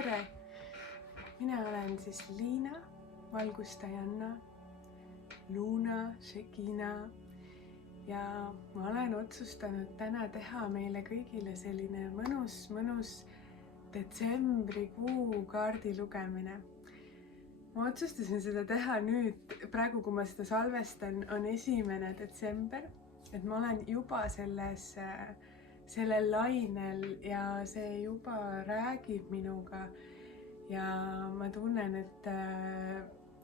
tere! Mina olen siis Liina, valgustajanna, Luna, Shekina ja ma olen otsustanud täna teha meile kõigile selline mõnus detsembrikuu kaardi lugemine. Ma otsustasin seda teha nüüd, praegu kui ma seda salvestan, on 1. detsember, et ma olen juba sellel lainel ja see juba räägib minuga ja ma tunnen, et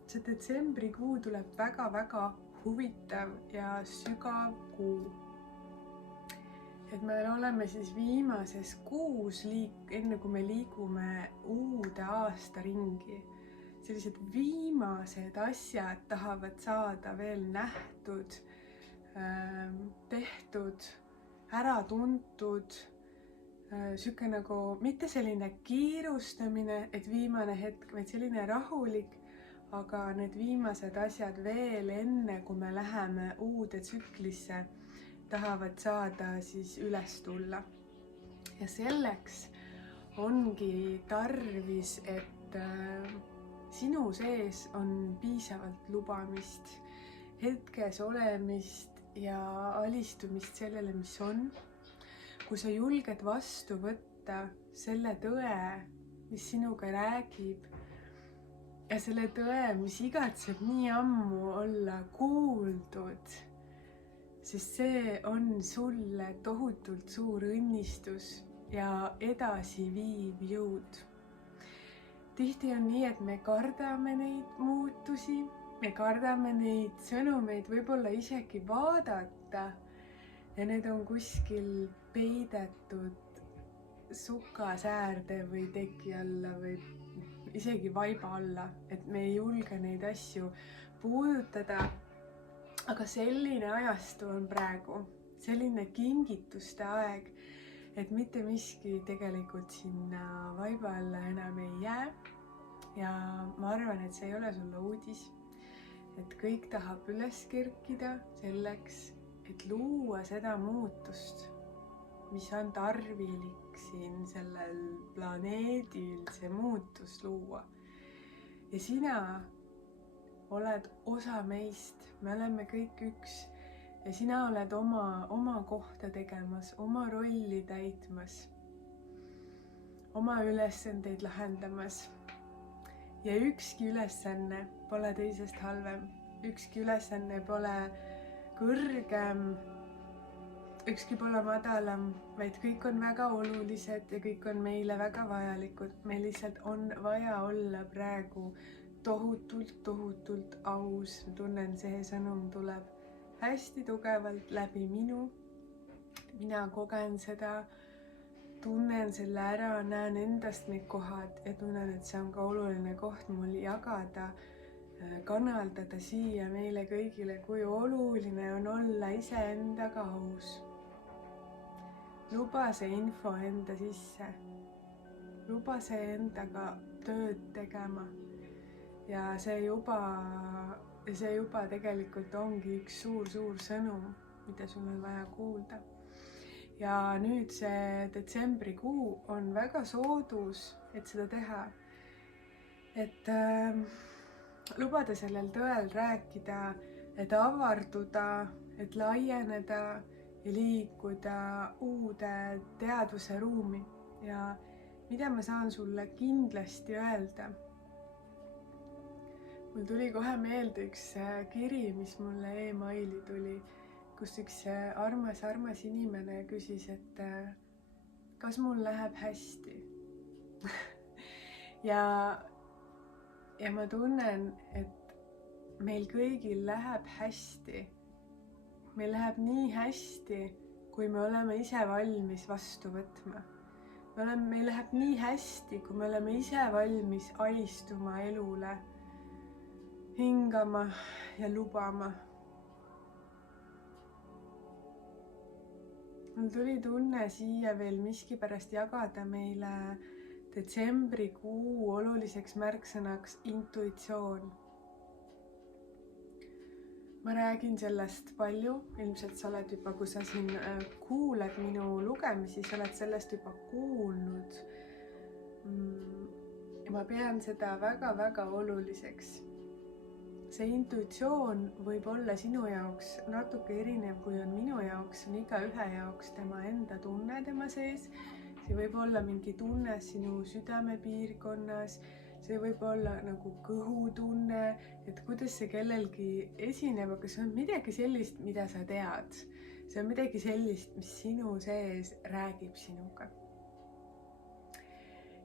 see detsembrikuu tuleb väga huvitav ja sügav kuu. Et me oleme siis viimases kuus, enne kui me liigume uude aasta ringi. Sellised viimased asjad tahavad saada veel nähtud, tehtud, ära tuntud, siuke nagu mitte selline kiirustamine, et viimane hetk, vaid selline rahulik, aga need viimased asjad veel enne, kui me läheme uude tsüklisse, tahavad saada siis üles tulla. Ja selleks ongi tarvis, et sinu sees on piisavalt lubamist, hetkes olemist ja alistumist sellele, mis on. Kui sa julged vastu võtta selle tõe, mis sinuga räägib ja selle tõe, mis igatseb nii ammu olla kuuldud, siis see on sulle tohutult suur õnnistus ja edasiviiv jõud. Tihti on nii, et me kardame neid muutusi, me kardame neid sõnumeid võib-olla isegi vaadata ja need on kuskil peidetud sukasäärde või teki alla või isegi vaiba alla, et me ei julge neid asju puudutada. Aga selline ajastu on praegu, selline kingituste aeg, et mitte miski tegelikult sinna vaiba alla enam ei jää. Ja ma arvan, et see ei ole sulle uudis, et kõik tahab üles kerkida selleks, et luua seda muutust, mis on tarvilik siin sellel planeedil, see muutus luua. Ja sina oled osa meist, me oleme kõik üks ja sina oled oma kohta tegemas, oma rolli täitmas, oma ülesandeid lahendamas. Ja ükski ülesanne pole teisest halvem, ükski ülesanne pole kõrgem, ükski pole madalam, vaid kõik on väga olulised ja kõik on meile väga vajalikud. Meil lihtsalt on vaja olla praegu tohutult aus. Ma tunnen, see sõnum tuleb hästi tugevalt läbi minu. Mina kogen seda, tunnen selle ära, näen endast need kohad ja tunnen, et see on ka oluline koht mul jagada, kanaldada siia meile kõigile, kui oluline on olla iseendaga aus. Luba see info enda sisse, luba see endaga tööd tegema ja see juba tegelikult ongi üks suur sõnum, mida sul on vaja kuulda. Ja nüüd see detsembrikuu on väga soodus, et seda teha, et lubada sellel tõel rääkida, et avarduda, et laieneda ja liikuda uude teadvuse ruumi. Ja mida ma saan sulle kindlasti öelda? Mul tuli kohe meelde üks kiri, mis mulle e-maili tuli, kus üks armas inimene küsis, et kas mul läheb hästi. ja ma tunnen, et meil kõigil läheb hästi. Meil läheb nii hästi, kui me oleme ise valmis vastu võtma. Meil läheb nii hästi, kui me oleme ise valmis alistuma elule, hingama ja lubama. Mul tuli tunne siia veel miskipärast jagada meile detsembrikuu oluliseks märksõnaks intuitsioon. Ma räägin sellest palju, ilmselt sa oled juba, kui sa siin kuuled minu lugemisi, sa oled sellest juba kuulnud. ja ma pean seda väga-väga oluliseks. See intuitsioon võib olla sinu jaoks natuke erinev, kui on minu jaoks, on igaühe jaoks tema enda tunne tema sees. See võib olla mingi tunne sinu südamepiirkonnas, see võib olla nagu kõhutunne, et kuidas see kellelgi esineb, aga see on midagi sellist, mida sa tead. See on midagi sellist, mis sinu sees räägib sinuga.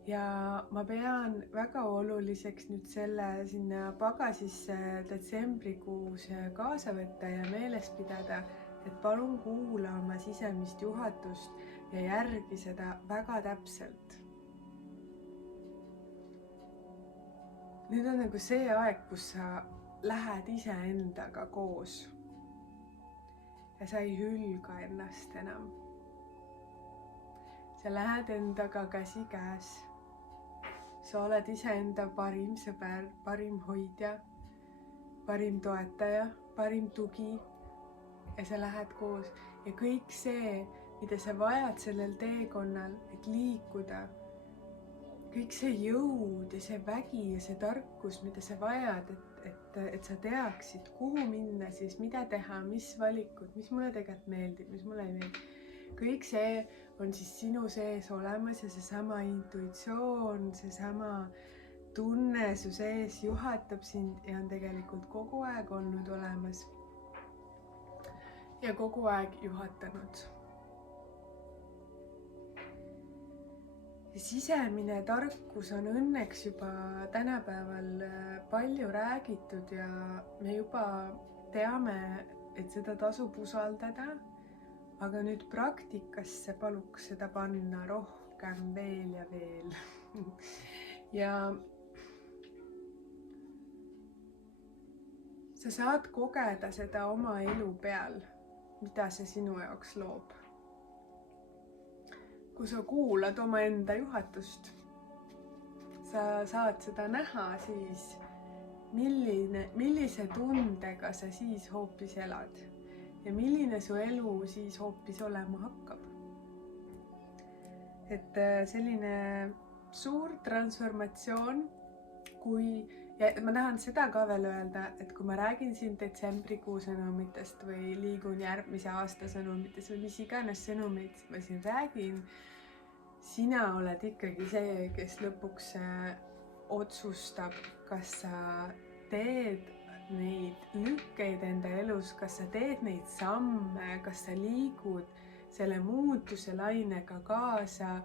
Ja ma pean väga oluliseks nüüd selle sinna pagasisse detsembrikuus kaasa võtta ja meeles pidada, et palun kuula oma sisemist juhatust ja järgi seda väga täpselt. Nüüd on nagu see aeg, kus sa lähed iseendaga koos ja sa ei hülga ennast enam. Sa lähed endaga käsi käes. Sa oled iseenda parim sõber, parim hoidja, parim toetaja, parim tugi ja sa lähed koos. Ja kõik see, mida sa vajad sellel teekonnal, et liikuda, kõik see jõud ja see vägi ja see tarkus, mida sa vajad, et sa teaksid, kuhu minna siis, mida teha, mis valikud, mis mulle tegelikult meeldib, mis mulle ei meeldi. Kõik see on siis sinu sees olemas ja seesama intuitsioon, seesama tunne su sees juhatab sind ja on tegelikult kogu aeg olnud olemas ja kogu aeg juhatanud. Sisemine tarkus on õnneks juba tänapäeval palju räägitud ja me juba teame, et seda tasub usaldada. Aga nüüd praktikasse paluks seda panna rohkem veel ja veel. Ja sa saad kogeda seda oma elu peal, mida see sinu jaoks loob. Kui sa kuulad oma enda juhatust, sa saad seda näha siis, millise tundega sa siis hoopis elad. Ja milline su elu siis hoopis olema hakkab. Et selline suur transformatsioon, ja ma tahan seda ka veel öelda, et kui ma räägin siin detsembrikuu sõnumitest või liigun järgmise aasta sõnumites või mis iganes sõnumid ma siin räägin, sina oled ikkagi see, kes lõpuks otsustab, kas sa teed neid lükkeid enda elus, kas sa teed neid samme, kas sa liigud selle muutuse lainega kaasa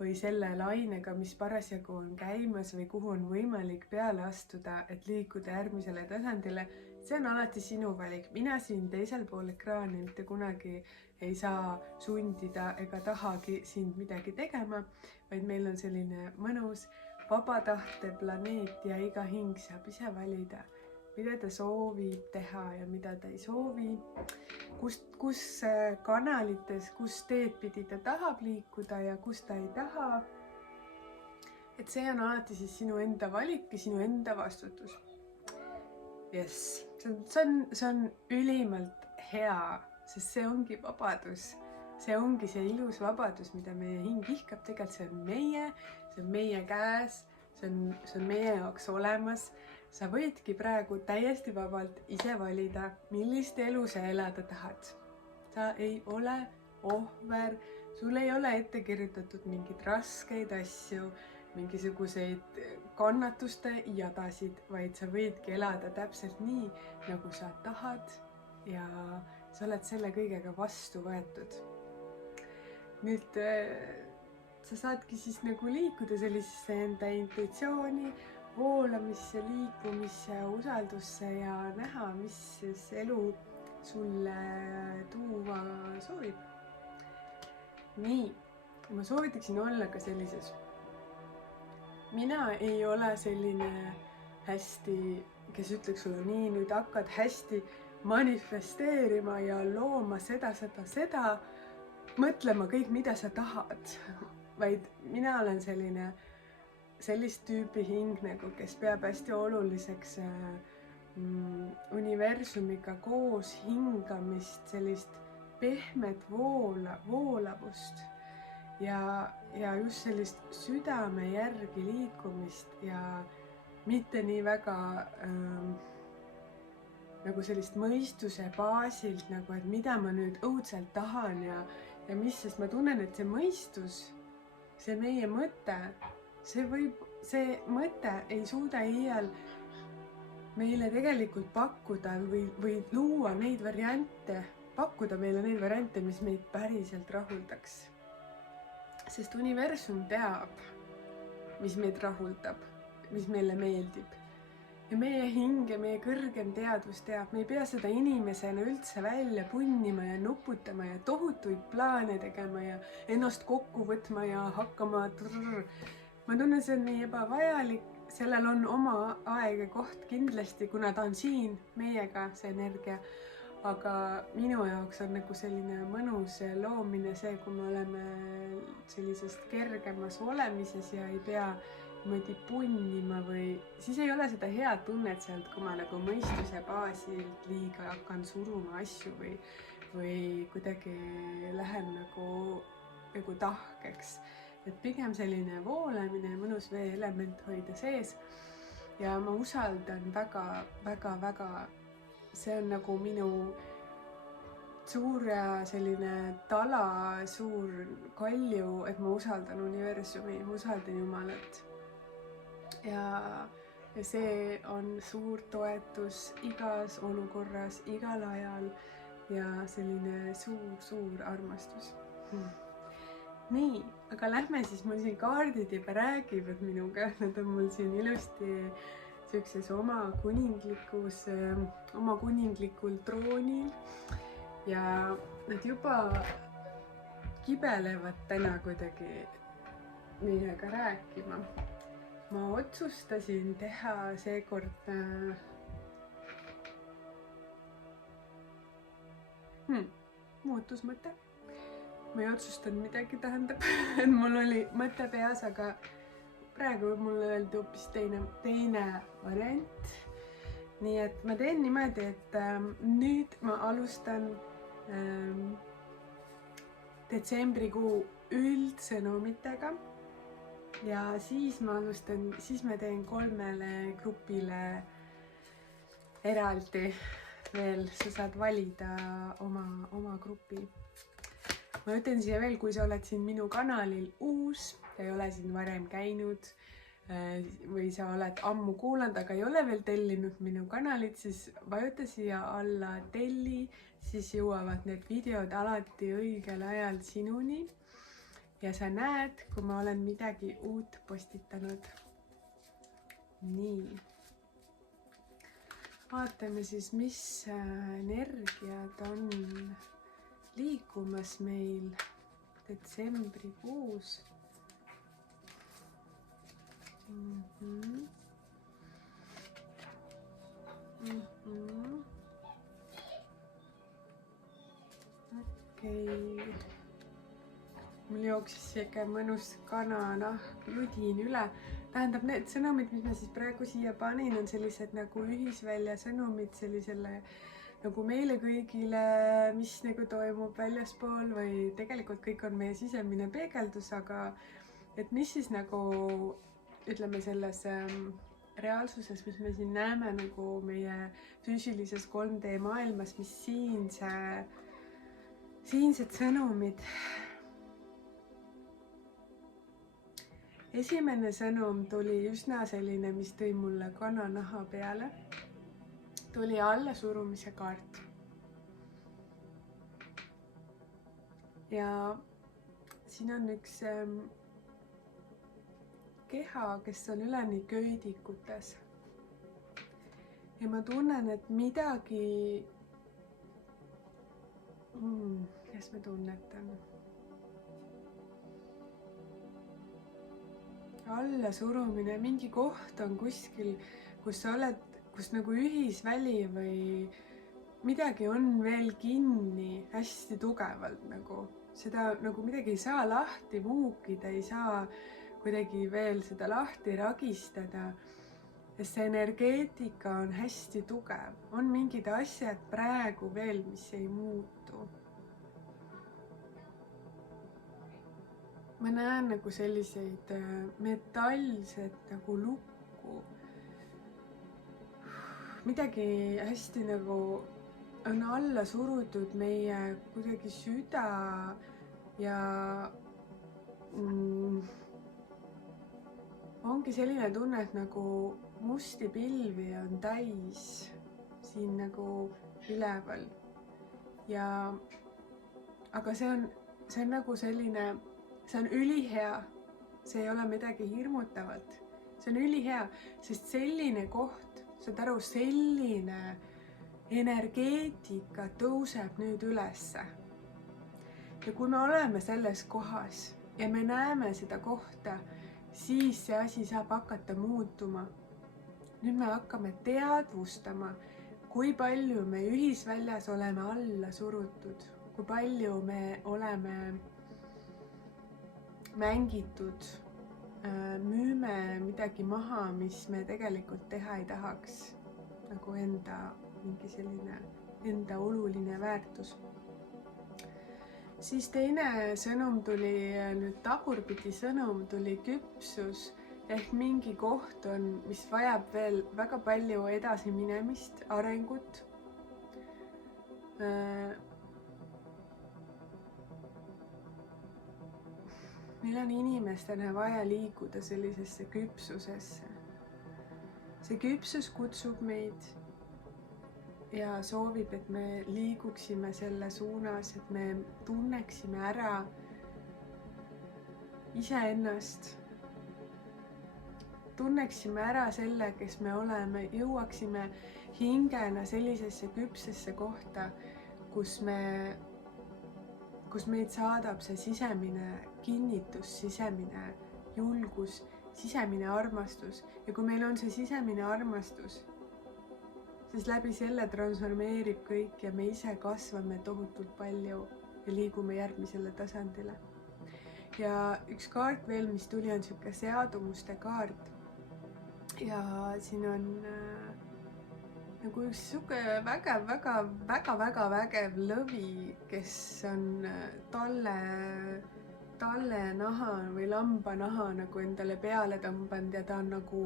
või selle lainega, mis parasjagu on käimas või kuhu on võimalik peale astuda, et liikuda järgmisele tasandile. See on alati sinu valik. Mina siin teisel pool ekraani mitte kunagi ei saa sundida ega tahagi sind midagi tegema, vaid meil on selline mõnus vaba tahte planeet ja iga hing saab ise valida, mida ta soovib teha ja mida ta ei soovi, kus kanalites, kus teed pidi ta tahab liikuda ja kus ta ei taha. Et see on alati siis sinu enda valik ja sinu enda vastutus. Yes. See on ülimalt hea, sest see ongi vabadus. See ongi see ilus vabadus, mida meie hing ihkab. Tegelikult see on meie käes, see on meie jaoks olemas. Sa võidki praegu täiesti vabalt ise valida, millist elu sa elada tahad. Sa ei ole ohver, sul ei ole ette kirjutatud mingeid raskeid asju, mingisuguseid kannatuste jadasid, vaid sa võidki elada täpselt nii, nagu sa tahad ja sa oled selle kõigega vastu võetud. Nüüd sa saadki siis nagu liikuda sellisesse enda intuitsiooni, voolamisse, liikumisse, usaldusse ja näha, mis siis elu sulle tuua soovib. Nii, ma soovitaksin olla ka sellises. Mina ei ole selline hästi, kes ütleks sulle nii, nüüd hakkad hästi manifesteerima ja looma seda, mõtlema kõik, mida sa tahad. Vaid mina olen sellist tüüpi hing, nagu, kes peab hästi oluliseks universumiga koos hingamist, sellist pehmet voolavust ja just sellist südame järgi liikumist ja mitte nii väga nagu sellist mõistuse baasilt nagu, et mida ma nüüd õudselt tahan ja mis, sest ma tunnen, et see mõistus, see meie mõte, see mõte ei suuda iial meile tegelikult pakkuda või luua neid variante, pakkuda meile neid variante, mis meid päriselt rahuldaks. Sest universum teab, mis meid rahuldab, mis meile meeldib. Ja meie hing ja meie kõrgem teadvus teab, me ei pea seda inimesena üldse välja punnima ja nuputama ja tohutuid plaane tegema ja ennast kokku võtma ja hakkama Ma tunnen, see on nii ebavajalik, sellel on oma aeg ja koht kindlasti, kuna ta on siin meiega, see energia. Aga minu jaoks on nagu selline mõnus loomine see, kui me oleme sellisest kergemas olemises ja ei pea niimoodi punnima või siis ei ole seda head tunnet sealt, kui ma nagu mõistuse baasilt liiga hakkan suruma asju või kuidagi lähen nagu tahkeks. Et pigem selline voolemine, mõnus veeelement hoida sees ja ma usaldan väga, see on nagu minu suur ja selline tala, suur kalju, et ma usaldan universumi, ma usaldan Jumalat. Ja see on suur toetus igas olukorras, igal ajal ja selline suur armastus. Nii, aga lähme siis, mul siin kaardid juba räägivad minuga, nad on mul siin ilusti sellises oma kuninglikul troonil ja nad juba kibelevad täna kuidagi meiega rääkima. Ma otsustasin teha seekord muutusmõte. Ma ei otsustanud midagi, tähendab, et mul oli mõte peas, aga praegu mulle öeldi hoopis teine variant. Nii et ma teen niimoodi, et nüüd ma alustan detsembrikuu üldsõnumitega. Ja siis me teen 3 grupile eraldi veel, sa saad valida oma grupi. Ma ütlen siia veel, kui sa oled siin minu kanalil uus, ei ole siin varem käinud või sa oled ammu kuulanud, aga ei ole veel tellinud minu kanalit, siis vajuta siia alla telli, siis jõuavad need videod alati õigel ajal sinuni. Ja sa näed, kui ma olen midagi uut postitanud. Nii. Vaatame siis, mis energiad on liikumas meil detsembrikuus. Okei. Mul jooksis sieke mõnus kananahk ludin üle. Tähendab, need sõnumid, mis ma siis praegu siia panin, on sellised nagu ühisvälja sõnumid sellisele nagu meile kõigile, mis nagu toimub väljaspool või tegelikult kõik on meie sisemine peegeldus, aga et mis siis nagu ütleme selles reaalsuses, mis me siin näeme nagu meie füüsilises 3D maailmas, mis siinsed sõnumid. Esimene sõnum tuli üsna selline, mis tõi mulle kananaha peale. Tuli allasurumise kaart. Ja siin on üks keha, kes on üleni köidikutes. Ja ma tunnen, et midagi... Kes ma tunnetan? Allasurumine, mingi koht on kuskil, kus sa oled, kus nagu ühisväli või midagi on veel kinni hästi tugevalt nagu. Seda nagu midagi ei saa lahti muukida, ei saa kuidagi veel seda lahti ragistada. Ja see energeetika on hästi tugev. On mingid asjad praegu veel, mis ei muutu. ma näen nagu selliseid metallset nagu lukku. midagi hästi nagu on alla surutud meie kuidagi süda ja ongi selline tunne, et nagu musti pilvi on täis siin nagu üleval. Ja aga see on nagu selline, see on ülihea, see ei ole midagi hirmutavat, see on ülihea, sest selline koht, saad aru, selline energeetika tõuseb nüüd ülesse. Ja kui me oleme selles kohas ja me näeme seda kohta, siis see asi saab hakata muutuma. Nüüd me hakkame teadvustama, kui palju me ühisväljas oleme alla surutud, kui palju me oleme mängitud, müüme midagi maha, mis me tegelikult teha ei tahaks, nagu mingi selline enda oluline väärtus. Siis teine sõnum tuli, nüüd tagurpidi sõnum tuli küpsus, ehk mingi koht on, mis vajab veel väga palju edasi minemist, arengut. Meil on inimestena vaja liikuda sellisesse küpsusesse. See küpsus kutsub meid ja soovib, et me liiguksime selle suunas, et me tunneksime ära iseennast, tunneksime ära selle, kes me oleme, jõuaksime hingena sellisesse küpsesse kohta, kus meid saadab see sisemine kinnitus, sisemine julgus, sisemine armastus. Ja kui meil on see sisemine armastus, siis läbi selle transformeerib kõik ja me ise kasvame tohutult palju ja liigume järgmisele tasandile. Ja üks kaart veel, mis tuli, on sihuke seadumuste kaart. Ja siin on nagu üks sihuke väga vägev lõvi, kes on talle naha või lambanaha nagu endale peale tõmbanud ja ta on nagu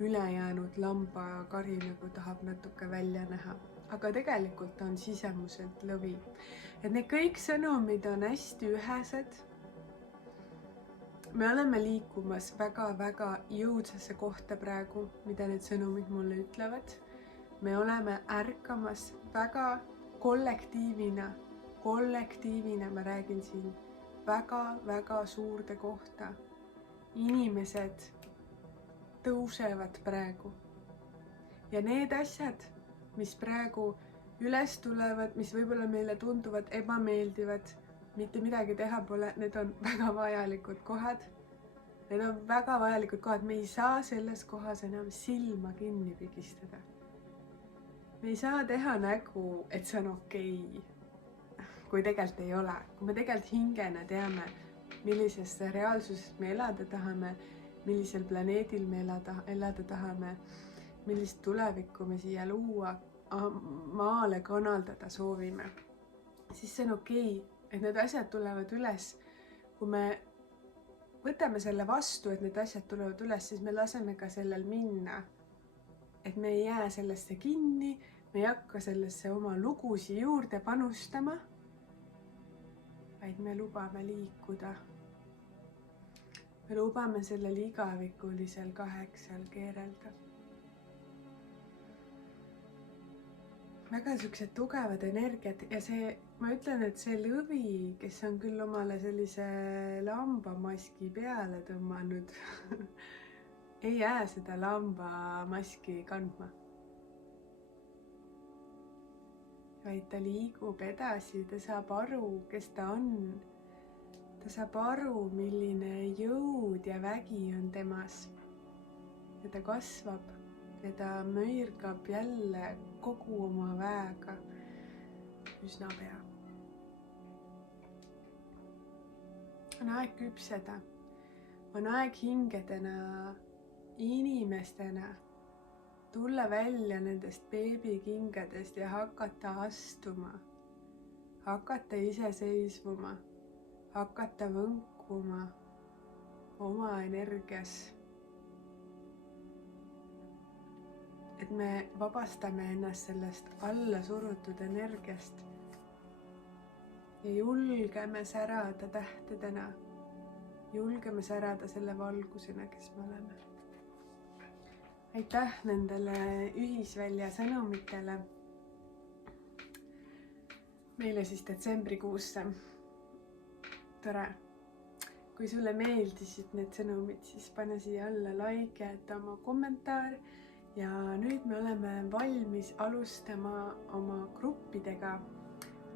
ülejäänud lambakari nagu tahab natuke välja näha. Aga tegelikult on sisemuselt lõvi. Et need kõik sõnumid on hästi ühesed. Me oleme liikumas väga jõudsesse kohta praegu, mida need sõnumid mulle ütlevad. Me oleme ärkamas väga kollektiivina ma räägin siin, väga suurde kohta. Inimesed tõusevad praegu. Ja need asjad, mis praegu üles tulevad, mis võib-olla meile tunduvad ebameeldivad, mitte midagi teha pole, need on väga vajalikud kohad. Need on väga vajalikud kohad. Me ei saa selles kohas enam silma kinni pigistada. Me ei saa teha nägu, et see on okei. Kui tegelikult ei ole, kui me tegelikult hingena teame, millises reaalsuses me elada tahame, millisel planeedil me elada tahame, millist tulevikku me siia luua, maale kanaldada soovime, siis see on okei, et need asjad tulevad üles. Kui me võtame selle vastu, et need asjad tulevad üles, siis me laseme ka sellel minna. Et me ei jää sellesse kinni, me ei hakka sellesse oma lugusi juurde panustama, vaid me lubame liikuda. Me lubame sellel igavikulisel kaheksal keerelda. Väga sellised tugevad energiat ja see, ma ütlen, et see lõvi, kes on küll omale sellise lambamaski peale tõmmanud, ei jää seda lambamaski kandma. Vaid ta liigub edasi, ta saab aru, kes ta on. Ta saab aru, milline jõud ja vägi on temas. Ja ta kasvab ja ta möirgab jälle kogu oma väega üsna pea. On aeg küpseda. On aeg hingedena, inimestena tulla välja nendest beebikingadest ja hakata astuma, hakata iseseisvuma, hakata võnkuma, oma energias. Et me vabastame ennast sellest alla surutud energiast ja julgeme särada tähtedena, julgeme särada selle valgusena, kes me oleme. Aitäh nendele ühisvälja sõnumitele meile siis detsembrikuusse. Tore. Kui sulle meeldisid need sõnumid, siis pane siia alla like, jäta oma kommentaar ja nüüd me oleme valmis alustama oma gruppidega.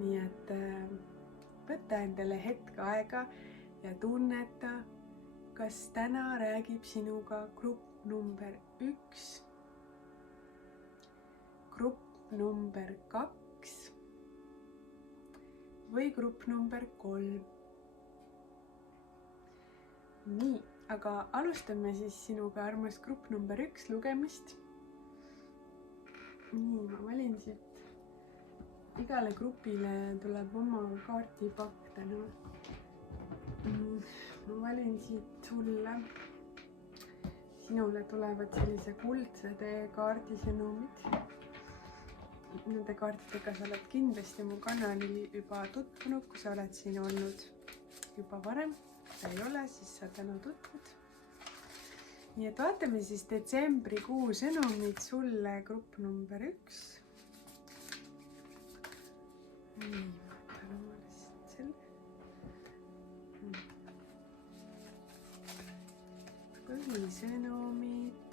Nii et võta endale hetk aega ja tunneta, kas täna räägib sinuga grupp number 1, grupp number 2 või grupp number 3. Nii, aga alustame siis sinuga, armas, grupp number 1 lugemist. Nii, ma valin siit. Igale grupile tuleb oma kaardipakk täna. Ma valin siit sulle. Sinule tulevad sellise kuldsed kaardisõnumid. Nende kaartidega sa oled kindlasti mu kanalil juba tutvunud, kui sa oled siin olnud juba varem. Kui sa ei ole, siis sa täna tutvud. Nii et vaatame siis detsembrikuu sõnumid sulle, grupp number 1. Nii, vaatan omale siit selle. Põhisõnumid.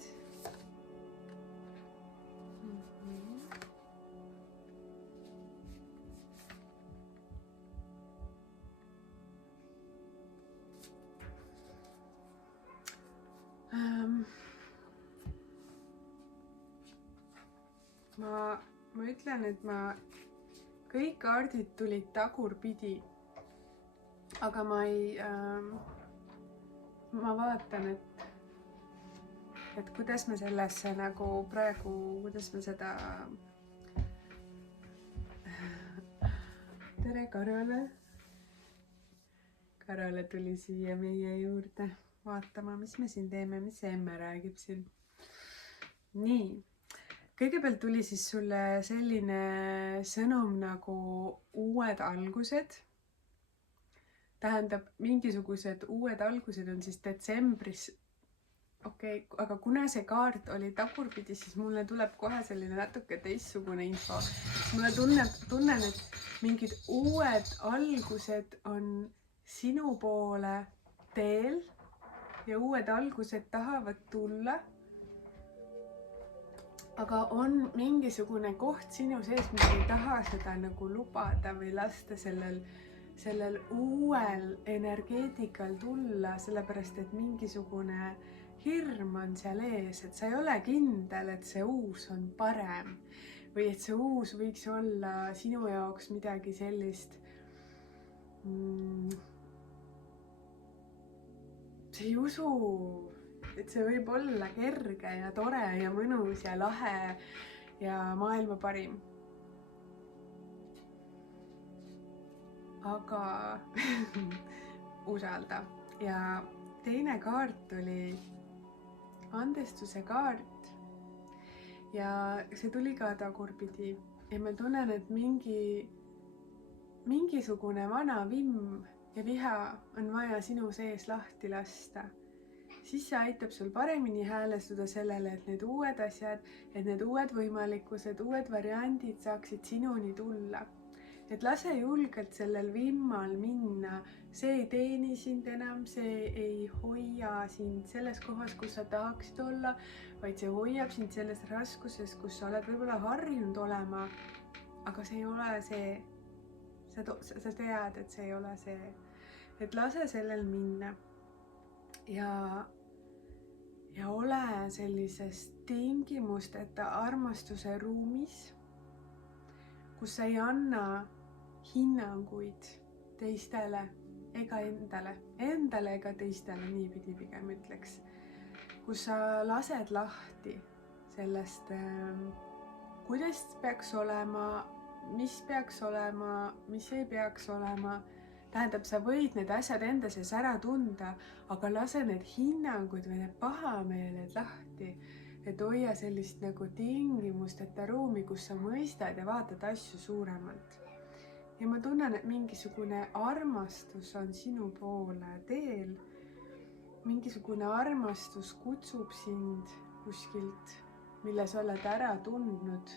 Ma ütlen, et kõik kaardid tulid tagurpidi, aga ma vaatan, et kuidas me sellesse nagu praegu, kuidas me seda... Tere, Karole! Karole tuli siia meie juurde vaatama, mis me siin teeme, mis emme räägib siin. Nii, kõigepealt tuli siis sulle selline sõnum nagu uued algused. Tähendab, mingisugused uued algused on siis detsembris. Okei, aga kuna see kaart oli tagurpidi, siis mulle tuleb kohe selline natuke teistsugune info. Mulle tunnen, et mingid uued algused on sinu poole teel ja uued algused tahavad tulla. Aga on mingisugune koht sinu sees, mis ei taha seda nagu lubada või lasta sellel uuel energeetikal tulla, sellepärast et mingisugune hirm on seal ees, et sa ei ole kindel, et see uus on parem või et see uus võiks olla sinu jaoks midagi sellist. Sa ei usu, et see võib olla kerge ja tore ja mõnus ja lahe ja maailma parim. Aga usalda. Ja teine kaart oli andestuse kaart ja see tuli ka tagurpidi ja ma tunnen, et mingisugune vana vimm ja viha on vaja sinu sees lahti lasta. Siis see aitab sul paremini häälestuda sellele, et need uued asjad, et need uued võimalikkused, uued variandid saaksid sinuni tulla. Et lase julgelt sellel vimmal minna, see ei teeni sind enam, see ei hoia sind selles kohas, kus sa tahaksid olla, vaid see hoiab sind selles raskuses, kus sa oled võib-olla harjunud olema, aga see ei ole see. Sa tead, et see ei ole see. Et lase sellel minna ja ole sellises tingimusteta armastuse ruumis, kus sa ei anna hinnanguid teistele ega endale ega teistele, niipidi pigem ütleks, kus sa lased lahti sellest, kuidas peaks olema, mis peaks olema, mis ei peaks olema, tähendab, sa võid need asjad enda sees ära tunda, aga lase need hinnangud või need pahameeled lahti, et hoia sellist nagu tingimusteta ruumi, kus sa mõistad ja vaatad asju suuremalt. Ja ma tunnen, et mingisugune armastus on sinu poole teel, mingisugune armastus kutsub sind kuskilt, mille sa oled ära tundnud.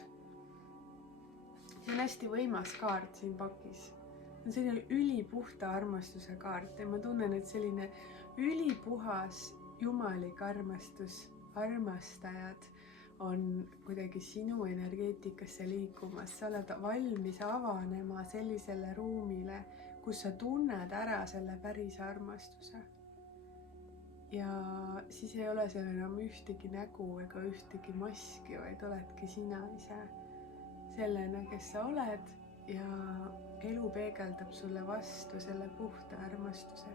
See on hästi võimas kaart siin pakis. See on selline ülipuhta armastuse kaart ja ma tunnen, et selline ülipuhas jumalik armastus, armastajad on kuidagi sinu energeetikasse liikumas. Sa oled valmis avanema sellisele ruumile, kus sa tunned ära selle päris armastuse. Ja siis ei ole seal enam ühtegi nägu ega ühtegi maski, vaid oledki sina ise. Sellena, kes sa oled ja elu peegeldab sulle vastu selle puhta armastuse,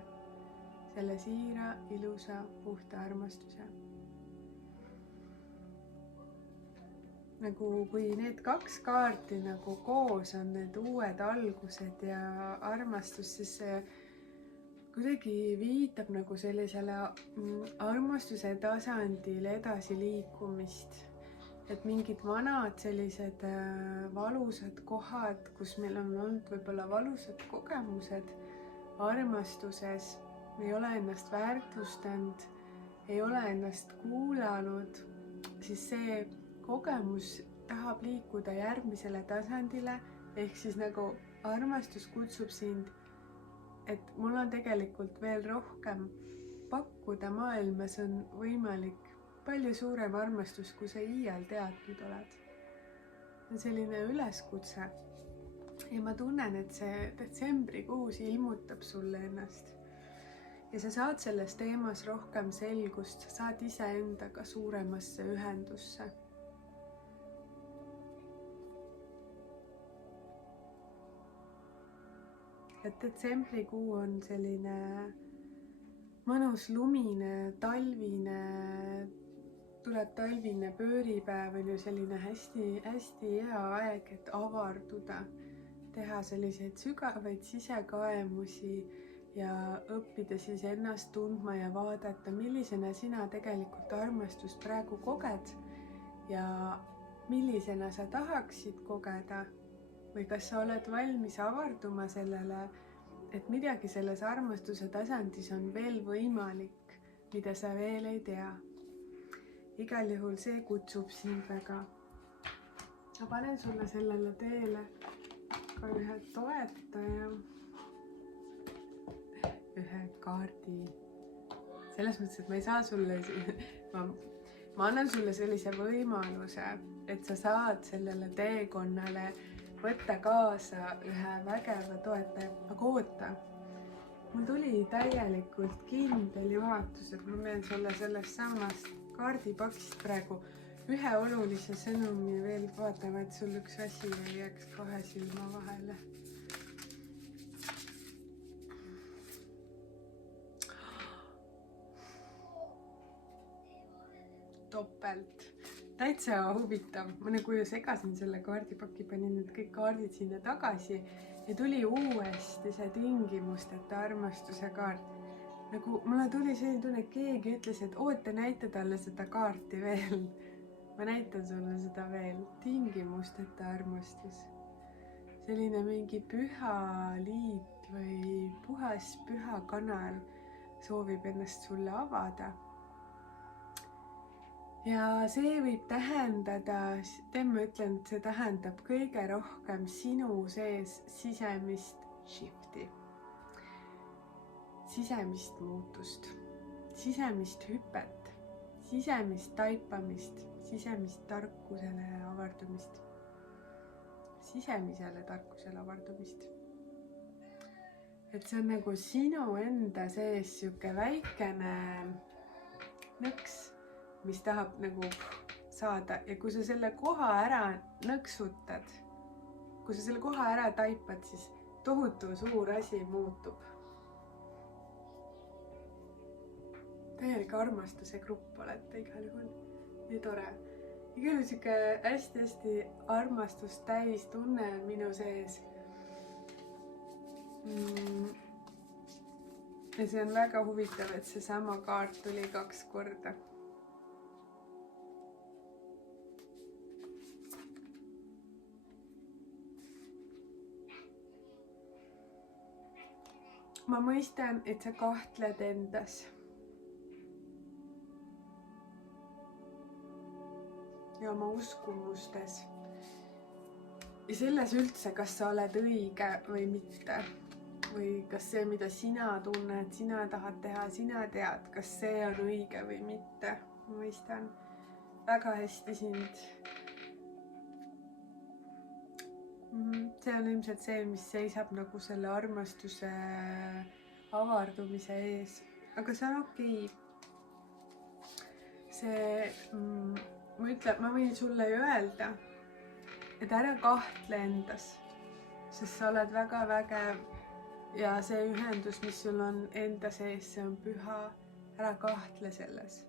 selle siira, ilusa, puhta armastuse. Nagu kui need kaks kaarti nagu koos on need uued algused ja armastus, siis see kuidagi viitab nagu sellisele armastuse tasandil edasiliikumist. Et mingid vanad sellised valusad kohad, kus meil on olnud võib-olla valusad kogemused armastuses, ei ole ennast väärtustanud, ei ole ennast kuulanud, siis see kogemus tahab liikuda järgmisele tasandile, ehk siis nagu armastus kutsub sind, et mul on tegelikult veel rohkem pakkuda maailmas, on võimalik palju suurem armastus, kui sa iial teadnud oled. See on selline üleskutse ja ma tunnen, et see detsembrikuus ilmutab sulle ennast ja sa saad selles teemas rohkem selgust, sa saad iseendaga suuremasse ühendusse. Et detsembrikuu on selline mõnus lumine, talvine, tuleb talvine pööripäev, on ju selline hästi hea aeg, et avarduda, teha selliseid sügavaid sisekaemusi ja õppida siis ennast tundma ja vaadata, millisena sina tegelikult armastust praegu koged ja millisena sa tahaksid kogeda või kas sa oled valmis avarduma sellele, et midagi selles armastuse tasandis on veel võimalik, mida sa veel ei tea. Igal juhul see kutsub sind väga. Ma panen sulle sellele teele ka ühe toetaja, ühe kaardi. Selles mõttes, et ma ei saa sulle, ma annan sulle sellise võimaluse, et sa saad sellele teekonnale võtta kaasa ühe vägeva toetaja. Aga oota, mul tuli täielikult kindel juhatus, et ma pean sulle sellest samast kaardipakist praegu ühe olulise sõnumi veel vaatama, et sul üks asi ei jääks kahe silma vahele. Topelt. Täitsa huvitav. Ma nagu ju segasin selle kaardipaki, panin need kõik kaardid sinna tagasi ja tuli uuesti see tingimusteta armastuse kaart. Nagu mulle tuli selline tunne, et keegi ütles, et oota, näita talle seda kaarti veel. Ma näitan sulle seda veel. Tingimusteta armastus. Selline mingi püha liit või puhas püha kanal soovib ennast sulle avada. Ja see võib tähendada, ma ütlen, et see tähendab kõige rohkem sinu sees sisemist shifti. Sisemist muutust, sisemist hüpet, sisemist taipamist, sisemist tarkusele avardumist, sisemisele tarkusele avardumist. Et see on nagu sinu enda sees siuke väikene nõks, mis tahab nagu saada ja kui sa selle koha ära nõksutad, kui sa selle koha ära taipad, siis tohutu suur asi muutub. Täielik armastuse grupp olete igal juhul. Nii tore. Igal juhul siuke hästi armastust täis tunne minu sees. ja see on väga huvitav, et seesama kaart tuli 2 korda. ma mõistan, et sa kahtled endas. ja oma uskumustes. ja selles üldse, kas sa oled õige või mitte. või kas see, mida sina tunned, sina tahad teha, sina tead, kas see on õige või mitte. ma mõistan väga hästi sind. see on ilmselt see, mis seisab nagu selle armastuse avardumise ees. aga see on okei. ma võin sulle ju öelda, et ära kahtle endas, sest sa oled väga vägev ja see ühendus, mis sul on enda sees, see on püha. ära kahtle selles.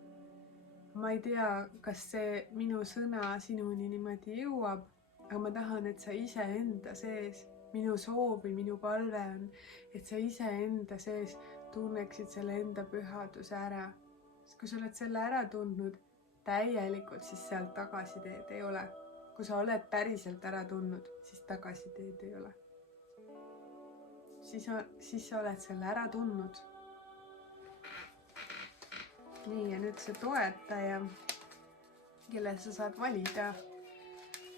ma ei tea, kas see minu sõna sinuni niimoodi jõuab, aga ma tahan, et sa iseenda sees, minu soov või minu palve on, et sa iseenda sees tunneksid selle enda pühaduse ära. sest kui sa oled selle ära tundnud täielikult, siis sealt tagasiteed ei ole. kui sa oled päriselt ära tundnud, siis tagasiteed ei ole. siis sa oled selle ära tundnud. nii, ja nüüd see toetaja, kelle sa saad valida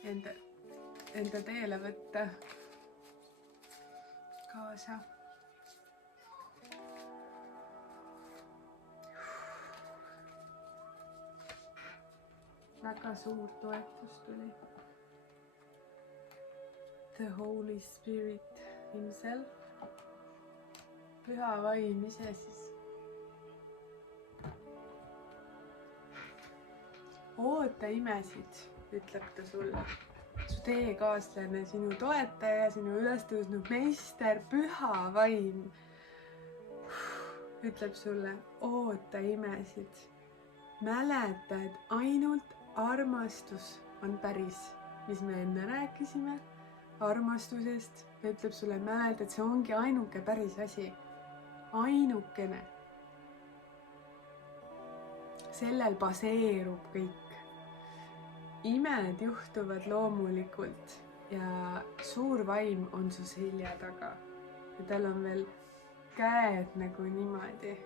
enda teele võtta kaasa. väga suur toetus tuli. The Holy Spirit himself. püha vaim ise siis. oota imesid, ütleb ta sulle. su teekaaslane, sinu toetaja, sinu ülestõusnud meister, püha vaim ütleb sulle, oota imesid. mäleta, et ainult armastus on päris, mis me enne rääkisime armastusest. Ta ütleb sulle, mäleta, et see ongi ainuke päris asi. ainukene. sellel baseerub kõik. imed juhtuvad loomulikult ja suur vaim on su selja taga. ja tal on veel käed nagu niimoodi.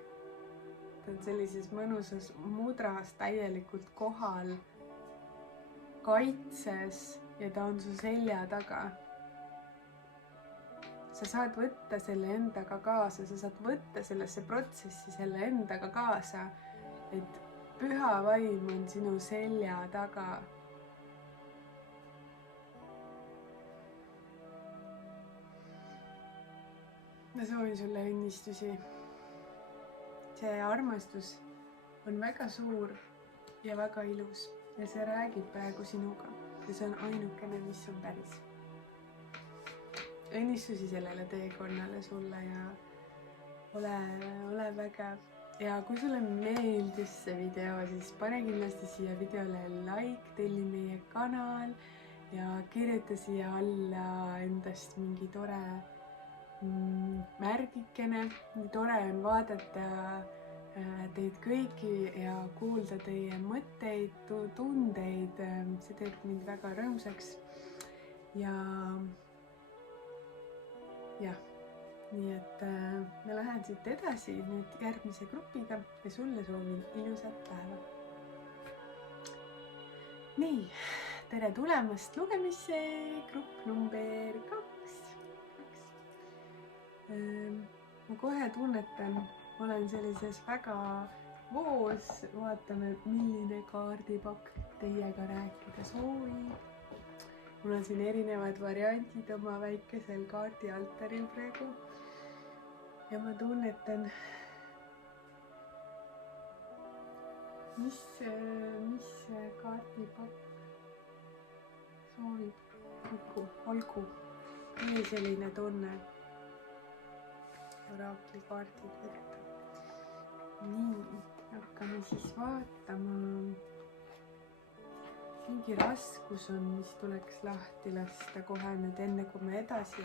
ta on sellises mõnusas mudras täielikult kohal, kaitses ja ta on su selja taga. sa saad võtta selle endaga kaasa, sa saad võtta sellesse protsessi selle endaga kaasa, et püha vaim on sinu selja taga. ma soovin sulle õnnistusi. see armastus on väga suur ja väga ilus ja see räägib praegu sinuga ja see on ainukene, mis on päris. õnnistusi sellele teekonnale sulle ja ole vägev. ja kui sulle meeldis see video, siis pane kindlasti siia videole like, telli meie kanal ja kirjuta siia alla endast mingi tore märgikene. nii tore on vaadata teid kõiki ja kuulda teie mõtteid, tundeid. see teeb mind väga rõõmsaks. ja nii et ma lähen siit edasi nüüd järgmise grupiga ja sulle soovin ilusat päeva. nii, tere tulemast lugemisse, grupp number 2. ma kohe tunnetan, olen sellises väga voos, vaatame, milline kaardipakk teiega rääkida soovib. mul on siin erinevad variandid oma väikesel kaardialtaril praegu ja ma tunnetan, mis kaardipakk soovib. olgu, nii selline tunne. oraakli kaardid võtta. nii, hakkame siis vaatama. mingi raskus on, mis tuleks lahti lasta kohe nüüd, enne kui me edasi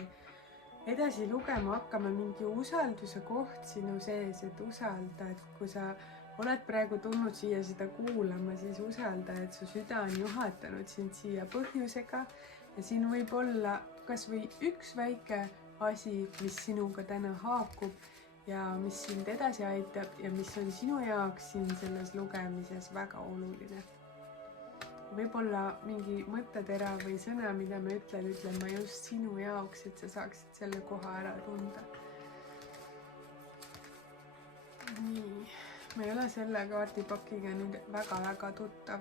edasi lugema hakkama mingi usalduse koht sinu sees, et usalda, et kui sa oled praegu tulnud siia seda kuulama, siis usalda, et su süda on juhatanud sind siia põhjusega ja siin võib olla kas või üks väike asi, mis sinuga täna haakub ja mis sind edasi aitab ja mis on sinu jaoks siin selles lugemises väga oluline. Võib-olla mingi mõttetera või sõna, mida ma ütlen ma just sinu jaoks, et sa saaksid selle koha ära tunda. Nii, ma ei ole selle kaardipakiga nüüd väga tuttav,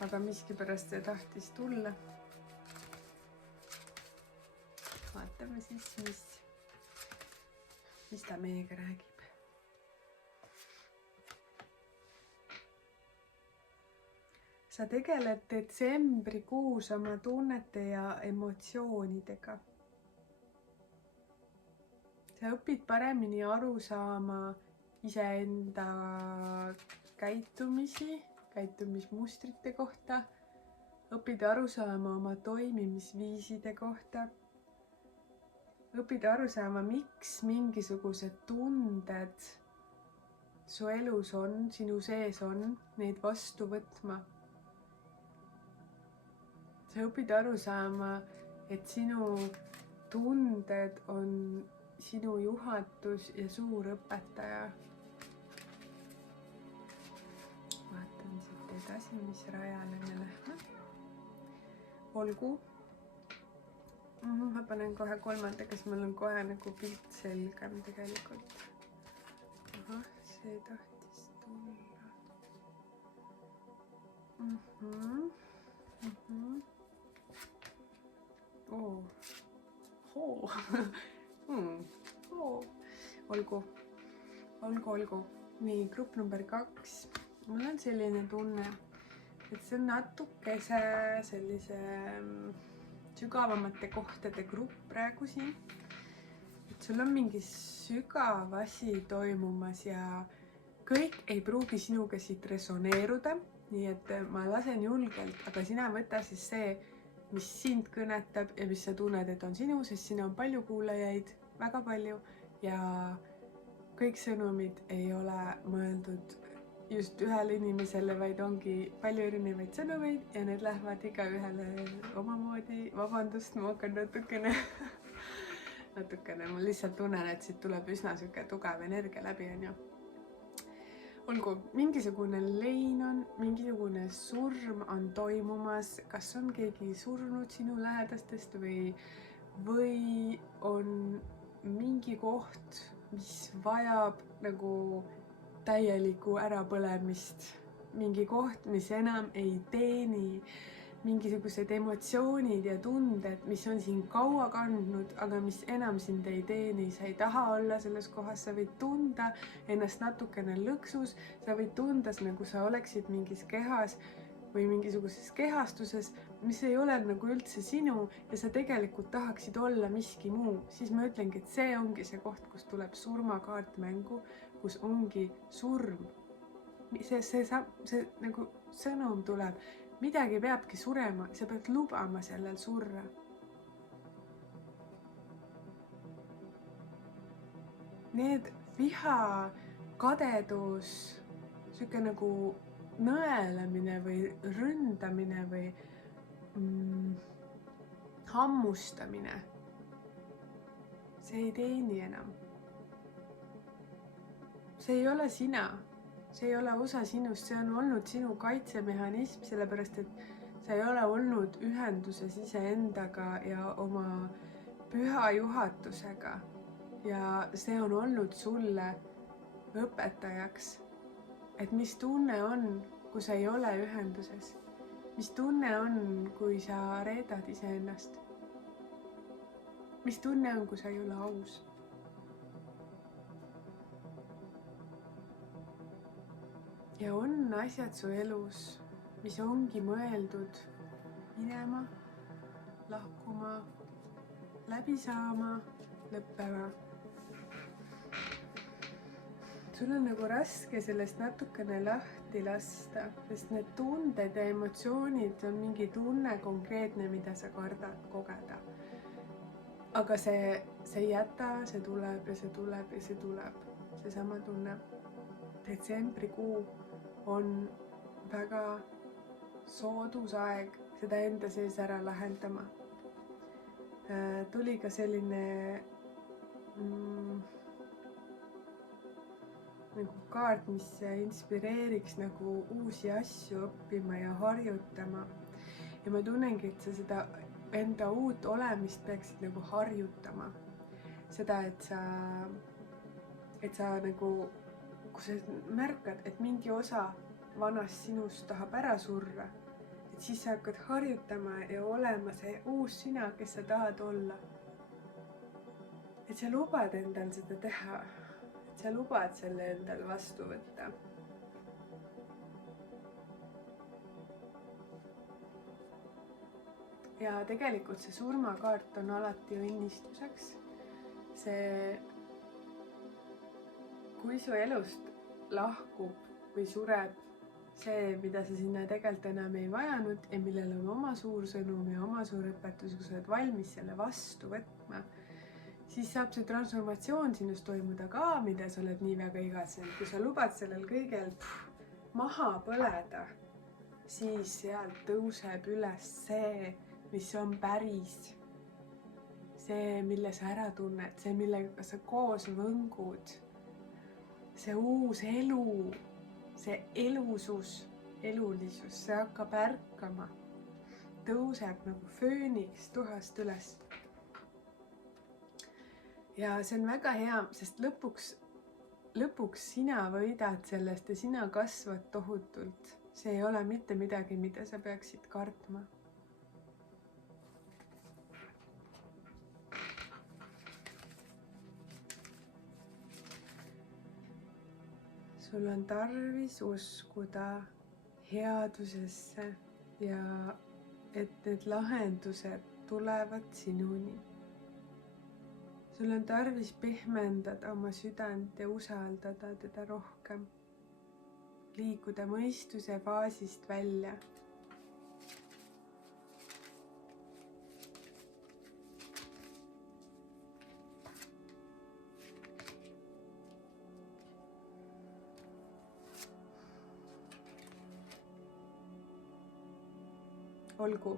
aga miskipärast see tahtis tulla. Vaatame siis, mis ta meiega räägib. Sa tegeled detsembrikuus oma tunnete ja emotsioonidega. Sa õpid paremini aru saama iseenda käitumismustrite kohta, õpid aru saama oma toimimisviiside kohta, õpid aru saama, miks mingisugused tunded su elus on, sinu sees on, neid vastu võtma. Sa õpid aru saama, et sinu tunded on sinu juhatus ja suur õpetaja. Vaatan siit edasi, mis rajale me lähme. Olgu. Ma panen kohe kolmanda, kes mul on kohe nagu pilt selgem tegelikult. Ahah, see tahtis tulla. Olgu. Nii, grupp number 2. Mul on selline tunne, et see on natukese sellise sügavamate kohtade grupp praegu siin. Et sul on mingi sügav asi toimumas ja kõik ei pruugi sinuga siit resoneeruda, nii et ma lasen julgelt, aga sina võta siis see, mis sind kõnetab ja mis sa tunned, et on sinu, sest siin on palju kuulajaid, väga palju ja kõik sõnumid ei ole mõeldud just ühele inimesele, vaid ongi palju erinevaid sõnumeid ja need lähevad iga ühele omamoodi. Vabandust, ma hakkan natukene, ma lihtsalt tunnen, et siit tuleb üsna siuke tugev energia läbi, on ju. Olgu, mingisugune lein on, mingisugune surm on toimumas, kas on keegi surnud sinu lähedastest või on mingi koht, mis vajab nagu täielikku ärapõlemist, mingi koht, mis enam ei teeni, mingisugused emotsioonid ja tunded, mis on siin kaua kandnud, aga mis enam sind ei teeni, sa ei taha olla selles kohas, sa võid tunda ennast natukene lõksus, sa võid tunda, nagu sa oleksid mingis kehas või mingisuguses kehastuses, mis ei ole nagu üldse sinu ja sa tegelikult tahaksid olla miski muu, siis ma ütlengi, et see ongi see koht, kus tuleb surmakaart mängu, kus ongi surm. See nagu sõnum tuleb, midagi peabki surema, sa pead lubama sellel surra. Need viha, kadedus, siuke nagu nõelemine või ründamine või hammustamine, see ei teeni enam. See ei ole sina, see ei ole osa sinust, see on olnud sinu kaitsemehhanism, sellepärast et sa ei ole olnud ühenduses iseendaga ja oma püha juhatusega ja see on olnud sulle õpetajaks, et mis tunne on, kui sa ei ole ühenduses, mis tunne on, kui sa reedad iseennast, mis tunne on, kui sa ei ole aus. Ja on asjad su elus, mis ongi mõeldud minema, lahkuma, läbi saama, lõppema. Sul on nagu raske sellest natukene lahti lasta, sest need tunded ja emotsioonid on mingi tunne konkreetne, mida sa kardad kogeda. aga see ei jäta, see tuleb ja see tuleb ja see tuleb, seesama tunne. Detsembrikuu on väga soodus aeg seda enda sees ära lahendama. Tuli ka selline nagu kaart, mis inspireeriks nagu uusi asju õppima ja harjutama. Ja ma tunnengi, et sa seda enda uut olemist peaksid nagu harjutama. Seda, et sa nagu, kui sa märkad, et mingi osa vanast sinust tahab ära surra, et siis sa hakkad harjutama ja olema see uus sina, kes sa tahad olla. Et sa lubad endal seda teha, et sa lubad selle endal vastu võtta. Ja tegelikult see surmakaart on alati õnnistuseks. See, kui su elust lahkub või sureb see, mida sa sinna tegelikult enam ei vajanud ja millel on oma suur sõnum ja oma suur õpetus, kui sa oled valmis selle vastu võtma, siis saab see transformatsioon sinust toimuda ka, mida sa oled nii väga igatsenud. Kui sa lubad sellel kõigel maha põleda, siis sealt tõuseb üles see, mis on päris. See, mille sa ära tunned, see, millega sa koos võngud. See uus elu, see elusus, elulisus, see hakkab ärkama. Tõuseb nagu fööniks tuhast üles. Ja see on väga hea, sest lõpuks sina võidad sellest ja sina kasvad tohutult. See ei ole mitte midagi, mida sa peaksid kartma. Sul on tarvis uskuda headusesse ja et need lahendused tulevad sinuni. Sul on tarvis pehmendada oma südant ja usaldada teda rohkem. Liikuda mõistuse faasist välja. Olgu.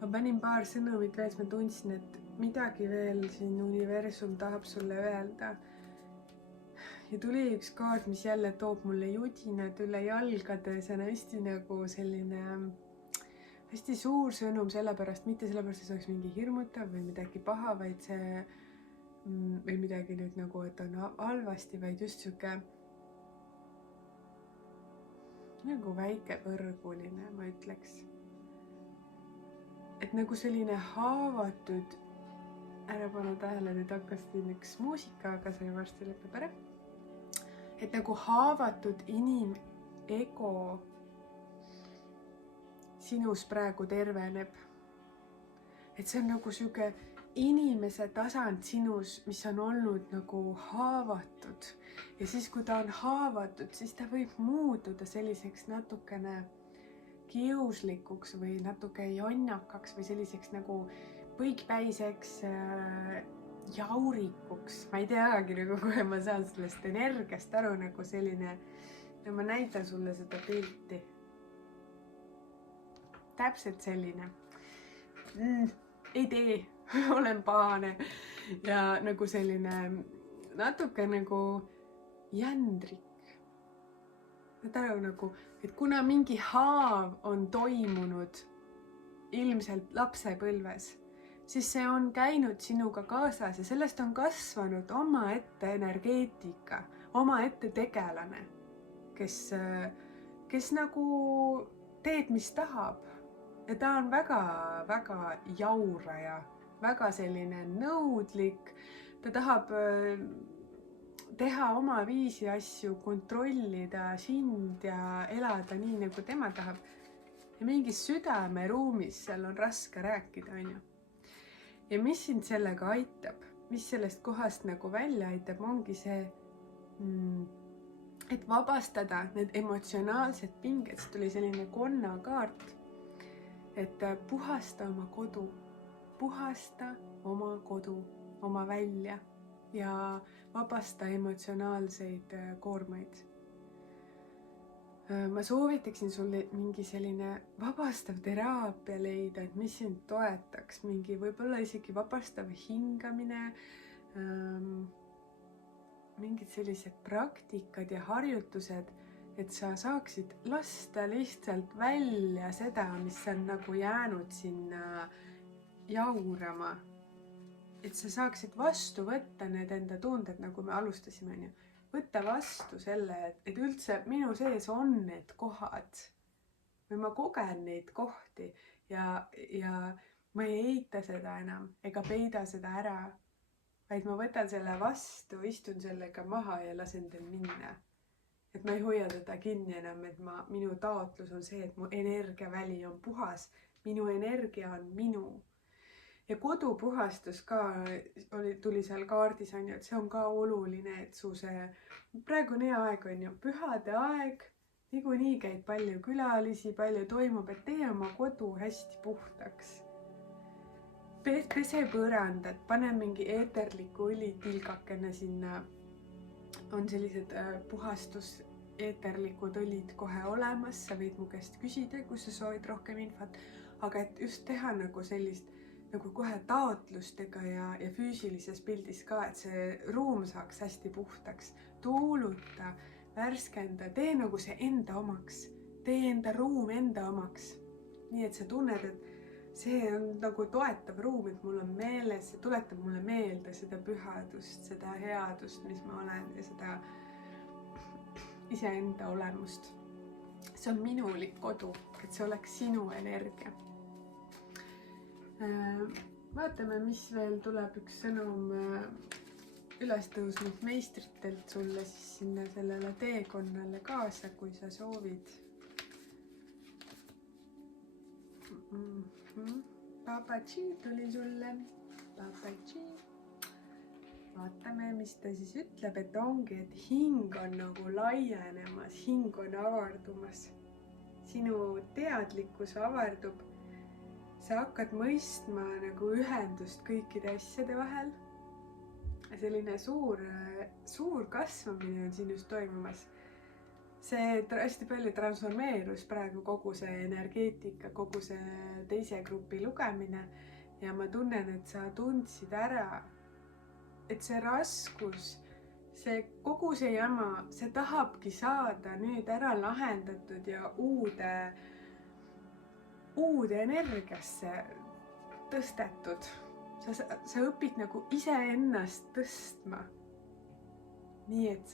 Ma panin paar sõnumit veel, ma tundsin, et midagi veel siin universum tahab sulle öelda. Ja tuli üks kaart, mis jälle toob mulle judinad üle jalgade. See on hästi nagu selline hästi suur sõnum sellepärast, mitte sellepärast, et see oleks mingi hirmutav või midagi paha, vaid see või midagi nüüd nagu, et on halvasti, vaid just siuke nagu väike põrguline, ma ütleks. Et nagu selline haavatud, ära pane tähele, nüüd hakkas siin üks muusika, aga see varsti lõpeb ära. Et nagu haavatud inimego sinus praegu terveneb. Et see on nagu siuke inimese tasand sinus, mis on olnud nagu haavatud. Ja siis, kui ta on haavatud, siis ta võib muutuda selliseks natukene kiuslikuks või natuke jonnakaks või selliseks nagu põikpäiseks jaurikuks. Ma ei teagi, nagu kohe ma saan sellest energiast aru, nagu selline, ja ma näitan sulle seda pilti. Täpselt selline. Ei tee, olen pahane ja nagu selline natuke nagu jändrik. Aru nagu, et kuna mingi haav on toimunud ilmselt lapsepõlves, siis see on käinud sinuga kaasas ja sellest on kasvanud omaette energeetika, omaette tegelane, kes nagu teed, mis tahab. Ja ta on väga jauraja, väga selline nõudlik, ta tahab teha oma viisi asju, kontrollida sind ja elada nii, nagu tema tahab. Ja mingis südameruumis seal on raske rääkida, on ju. Ja mis sind sellega aitab, mis sellest kohast nagu välja aitab, ongi see, et vabastada need emotsionaalsed pinged. See tuli selline konnakaart, et puhasta oma kodu, puhasta oma kodu, oma välja ja vabasta emotsionaalseid koormaid. Ma soovitaksin sulle mingi selline vabastav teraapia leida, et mis sind toetaks, mingi võib-olla isegi vabastav hingamine, mingid sellised praktikad ja harjutused, et sa saaksid lasta lihtsalt välja seda, mis on nagu jäänud sinna jaurama. Et sa saaksid vastu võtta need enda tunded, nagu me alustasime, on ju. Võtta vastu selle, et üldse minu sees on need kohad või ma kogen neid kohti ja ma ei eita seda enam ega peida seda ära, vaid ma võtan selle vastu, istun sellega maha ja lasen teil minna. Et ma ei hoia teda kinni enam, et minu taotlus on see, et mu energiaväli on puhas, minu energia on minu. Ja kodupuhastus ka tuli seal kaardis, on ju, et see on ka oluline, et su see praegune aeg on ju pühade aeg, niikuinii käib palju külalisi, palju toimub, et tee oma kodu hästi puhtaks. Pese põrandat, pane mingi eeterliku õlitilgakene sinna, on sellised puhastus eeterlikud õlid kohe olemas, sa võid mu käest küsida, kui sa soovid rohkem infot, aga et just teha nagu sellist nagu kohe taotlustega ja füüsilises pildis ka, et see ruum saaks hästi puhtaks, tuuluta, värskenda, tee nagu see enda omaks, tee enda ruum enda omaks. Nii et sa tunned, et see on nagu toetav ruum, et mul on meeles, see tuletab mulle meelde seda pühadust, seda headust, mis ma olen ja seda iseenda olemust. See on minulik kodu, et see oleks sinu energia. Vaatame, mis veel tuleb, üks sõnum ülestõusnud meistritelt sulle siis sinna sellele teekonnale kaasa, kui sa soovid. Papachi tuli sulle, Papachi. Vaatame, mis ta siis ütleb, et ongi, et hing on nagu laienemas, hing on avardumas. Sinu teadlikkus avardub. Sa hakkad mõistma nagu ühendust kõikide asjade vahel. Selline suur kasvamine on sinust toimumas. See hästi palju transformeerus praegu kogu see energeetika, kogu see teise grupi lugemine ja ma tunnen, et sa tundsid ära, et see raskus, see kogu see jama, see tahabki saada nüüd ära lahendatud ja uude energiasse tõstetud. Sa õpid nagu iseennast tõstma. Nii, et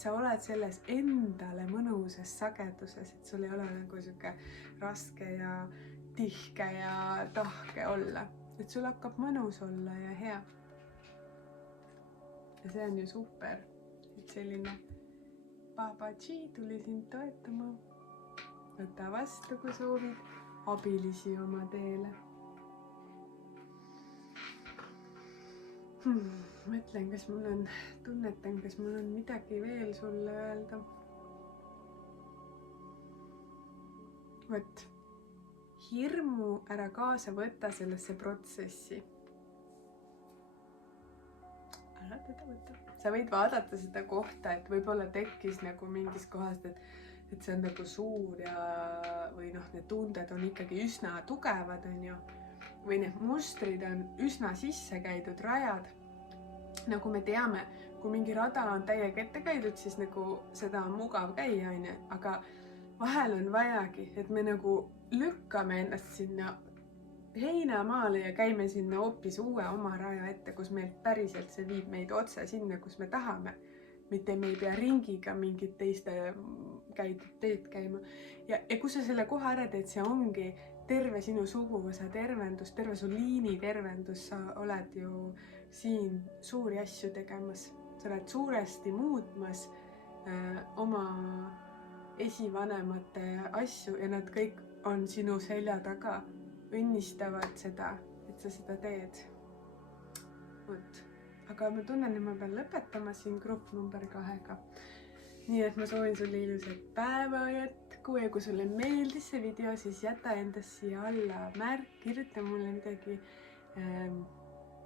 sa oled selles endale mõnusas sageduses, et sul ei ole nagu siuke raske ja tihke ja tahke olla. Et sul hakkab mõnus olla ja hea. Ja see on ju super, et selline Papachi tuli sind toetama. Võta vastu, kui soovid abilisi oma teele. Mõtlen, tunnetan, kas mul on midagi veel sulle öelda. Võt, hirmu ära kaasa võtta sellesse protsessi. Ära teda võtta. Sa võid vaadata seda kohta, et võib-olla tekkis nagu mingis kohast, et see on nagu suur või need tunded on ikkagi üsna tugevad, on ju. Või need mustrid on üsna sisse käidud rajad. Nagu me teame, kui mingi rada on täiega ette käidud, siis nagu seda on mugav käia, on ju. Aga vahel on vajagi, et me nagu lükkame ennast sinna heinamaale ja käime sinna hoopis uue oma raja ette, kus meil päriselt see viib meid otse sinna, kus me tahame. Mitte me ei pea ringiga mingit teiste käidud teed käima. Ja kui sa selle koha ära teed, see ongi terve sinu suguvõsa tervendus, terve su liini tervendus, sa oled ju siin suuri asju tegemas. Sa oled suuresti muutmas oma esivanemate asju ja nad kõik on sinu selja taga, õnnistavad seda, et sa seda teed. Võt. Aga ma tunnen, et ma pean lõpetama siin grupp number 2-ga. Nii et ma soovin sulle ilusat päeva jätku ja kui sulle meeldis see video, siis jäta endast siia alla märk, kirjuta mulle midagi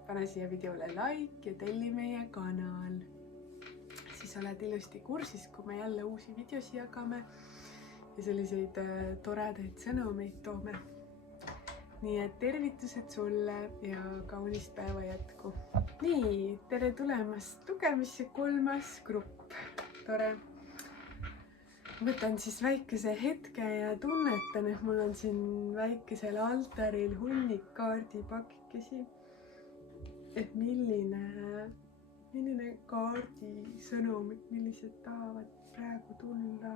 pane siia videole like ja telli meie kanal. Siis oled ilusti kursis, kui me jälle uusi videosi jagame ja selliseid toredaid sõnumeid toome. Nii et tervitused sulle ja kaunist päeva jätku. Nii, tere tulemast lugemisse 3. grupp. Tore. Võtan siis väikese hetke ja tunnetan, et mul on siin väikesel altaril hunnik kaardipakikesi. Et milline kaardisõnumid, millised tahavad praegu tulla.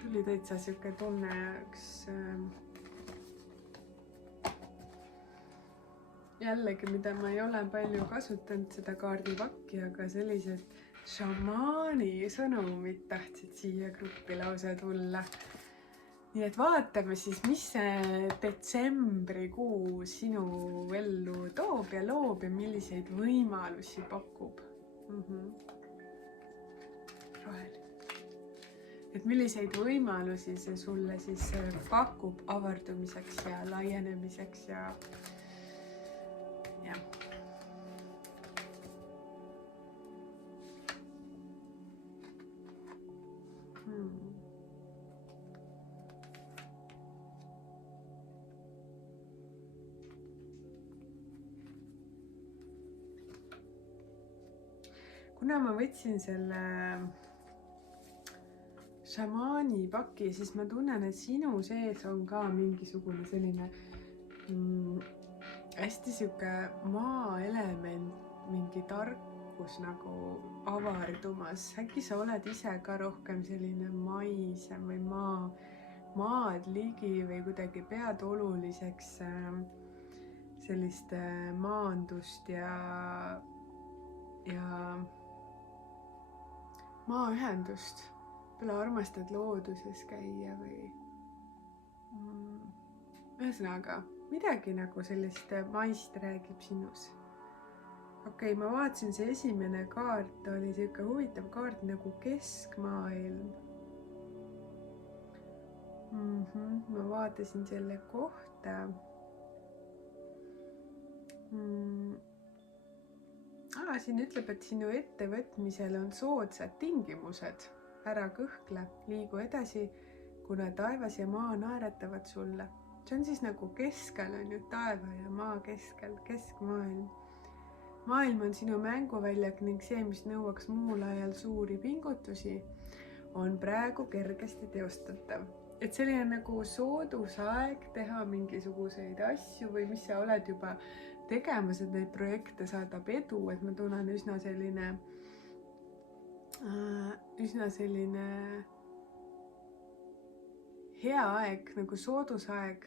Tuli täitsa siuke tunne, jällegi, mida ma ei ole palju kasutanud seda kaardipakki, aga sellised šamaani sõnumid tahtsid siia gruppi lausa tulla. Nii et vaatame siis, mis see detsembrikuu sinu ellu toob ja loob ja milliseid võimalusi pakub. Roheline. Et milliseid võimalusi see sulle siis pakub avardumiseks ja laienemiseks ja. Kuna ma võtsin selle šamaani paki, siis ma tunnen, et sinu sees on ka mingisugune selline hästi siuke maaelement, mingi tarkus nagu avardumas. Äkki sa oled ise ka rohkem selline maisem või maad ligi või kuidagi pead oluliseks sellist maandust ja maaühendust. Pole armastad looduses käia või ühesõnaga midagi nagu sellist maist räägib sinus. Okei, ma vaatasin, see esimene kaart oli siuke huvitav kaart nagu keskmaailm. Ma vaatasin selle kohta. Siin ütleb, et sinu ettevõtmisel on soodsad tingimused. Ära kõhkle, liigu edasi, kuna taevas ja maa naeratavad sulle. See on siis nagu keskel on ju taeva ja maa keskel, keskmaailm. Maailm on sinu mänguväljak ning see, mis nõuaks muul ajal suuri pingutusi, on praegu kergesti teostatav. Et selline nagu soodus aeg teha mingisuguseid asju või mis sa oled juba tegemas, et neid projekte saadab edu, et ma tunnen üsna selline hea aeg, nagu soodusaeg.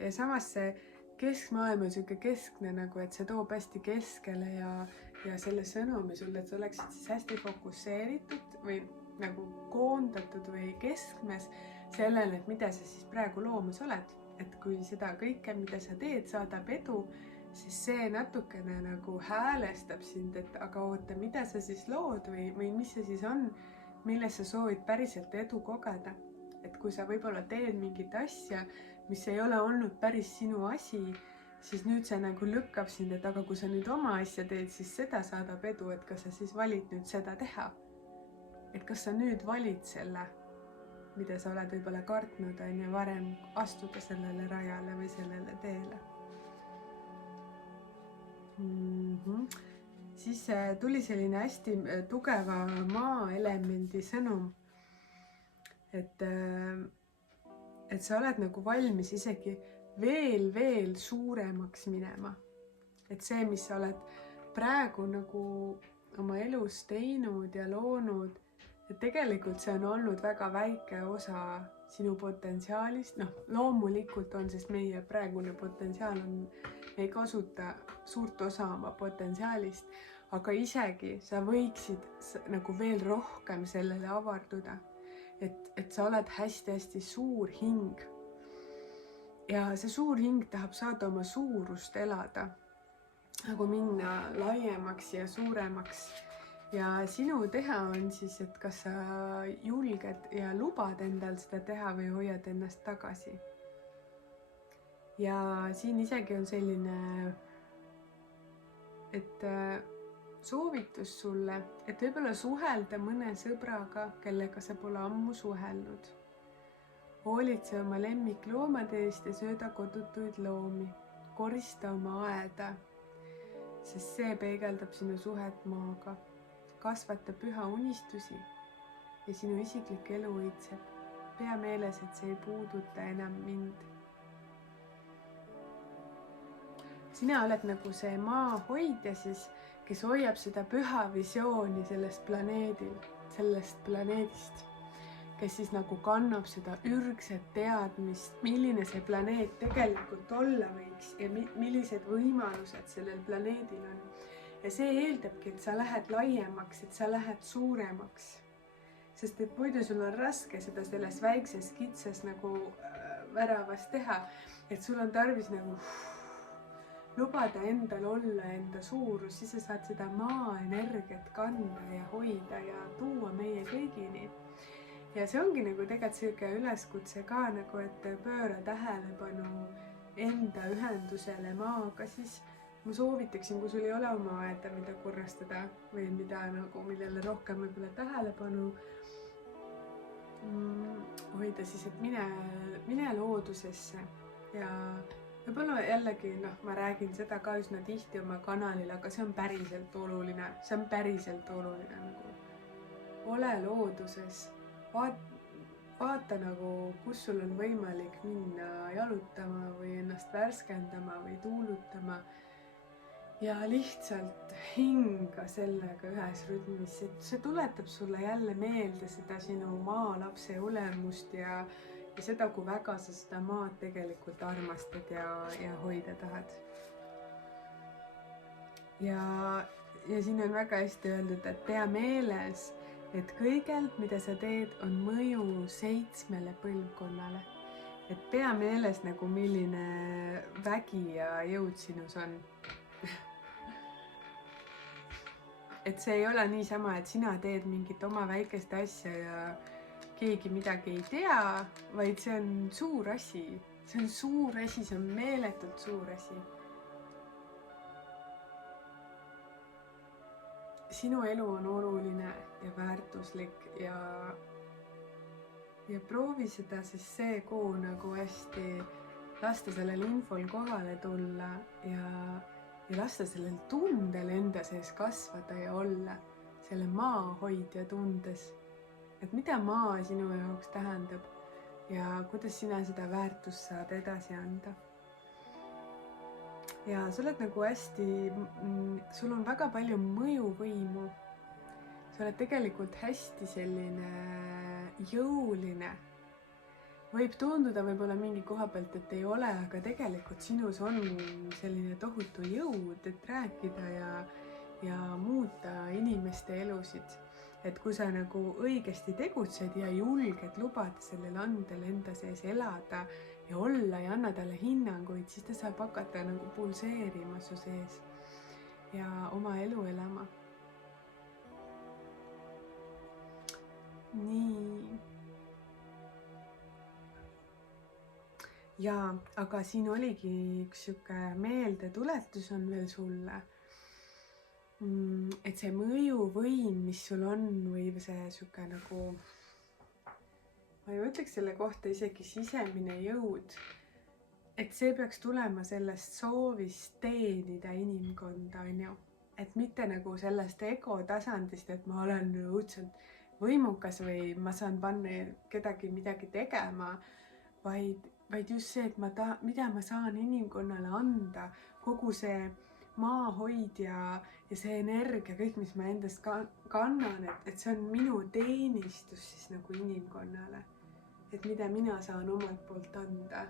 Ja samas see keskmaailm on siuke keskne, nagu et see toob hästi keskele ja selle sõnumi sulle, et sa oleksid siis hästi fokusseeritud või nagu koondatud või keskmes sellele, et mida sa siis praegu loomas oled. Et kui seda kõike, mida sa teed, saadab edu, siis see natukene nagu häälestab sind, et aga oota, mida sa siis lood või mis see siis on, milles sa soovid päriselt edu kogeda. Et kui sa võib-olla teed mingit asja, mis ei ole olnud päris sinu asi, siis nüüd see nagu lükkab sind, et aga kui sa nüüd oma asja teed, siis seda saadab edu, et kas sa siis valid nüüd seda teha. Et kas sa nüüd valid selle, mida sa oled võib-olla kartnud on ja varem astuda sellele rajale või sellele teele. Siis tuli selline hästi tugeva maaelemendi sõnum, et sa oled nagu valmis isegi veel suuremaks minema. Et see, mis sa oled praegu nagu oma elus teinud ja loonud, et tegelikult see on olnud väga väike osa sinu potentsiaalist. Loomulikult on, sest meie praegune potentsiaal on, me ei kasuta suurt osa oma potentsiaalist, aga isegi sa võiksid nagu veel rohkem sellele avarduda. Et sa oled hästi suur hing. Ja see suur hing tahab saada oma suurust elada, nagu minna laiemaks ja suuremaks. ja sinu teha on siis, et kas sa julged ja lubad endal seda teha või hoiad ennast tagasi. ja siin isegi on selline, et soovitus sulle, et võib-olla suhelda mõne sõbraga, kellega sa pole ammu suhelnud. Hoolitse oma lemmikloomade eest ja sööda kodutuid loomi. Korista oma aeda, sest see peegeldab sinu suhet maaga. Kasvata püha unistusi ja sinu isiklik elu õitseb. Pea meeles, et see ei puuduta enam mind. Sina oled nagu see maa hoidja siis, kes hoiab seda püha visiooni sellest planeedist, kes siis nagu kannab seda ürgset teadmist, milline see planeet tegelikult olla võiks ja millised võimalused sellel planeedil on. Ja see eeldabki, et sa lähed laiemaks, et sa lähed suuremaks. Sest et muidu sul on raske seda selles väikses kitsas nagu väravas teha, et sul on tarvis nagu lubada endal olla enda suurus, siis sa saad seda maaenergiat kanda ja hoida ja tuua meie kõigini. Ja see ongi nagu tegelikult selline üleskutse ka nagu, et pööra tähelepanu enda ühendusele maaga, siis ma soovitaksin, kui sul ei ole oma aeda, mida korrastada või mida nagu, millele rohkem võib-olla tähelepanu hoida, siis et mine loodusesse ja võib-olla jällegi, ma räägin seda ka üsna tihti oma kanalil, aga see on päriselt oluline, nagu. Ole looduses, vaata nagu, kus sul on võimalik minna jalutama või ennast värskendama või tuulutama ja lihtsalt hinga sellega ühes rütmis, et see tuletab sulle jälle meelde seda sinu maalapse olemust ja seda, kui väga sa seda maad tegelikult armastad ja hoida tahad. Ja siin on väga hästi öeldud, et pea meeles, et kõigelt, mida sa teed, on mõju 7 põlvkonnale. Et pea meeles nagu milline vägi ja jõud sinus on. Et see ei ole niisama, et sina teed mingit oma väikest asja ja keegi midagi ei tea, vaid see on suur asi. See on suur asi, see on meeletult suur asi. Sinu elu on oluline ja väärtuslik ja proovi seda siis see kuu nagu hästi lasta sellel infol kohale tulla ja lasta sellel tundel enda sees kasvada ja olla selle maa hoidja tundes. Et mida maa sinu jaoks tähendab ja kuidas sina seda väärtust saad edasi anda. Ja sa oled nagu hästi, sul on väga palju mõjuvõimu. Sa oled tegelikult hästi selline jõuline. Võib tunduda võib-olla mingi koha pealt, et ei ole, aga tegelikult sinus on selline tohutu jõud, et rääkida ja muuta inimeste elusid. Et kui sa nagu õigesti tegutsed ja julged lubada sellel andel enda sees elada ja olla ja anna talle hinnanguid, siis ta saab hakata nagu pulseerima su sees ja oma elu elama. Nii. Ja, aga siin oligi üks siuke meeldetuletus on veel sulle. Et see mõjuvõim, mis sul on, või see siuke nagu, ma ei ütleks selle kohta isegi sisemine jõud, et see peaks tulema sellest soovist teenida inimkonda, on ju. Et mitte nagu sellest ego tasandist, et ma olen õudselt võimukas või ma saan panna kedagi midagi tegema, vaid just see, et mida ma saan inimkonnale anda, kogu see maahoidja ja see energia, kõik, mis ma endast kannan, et see on minu teenistus siis nagu inimkonnale. Et mida mina saan omalt poolt anda.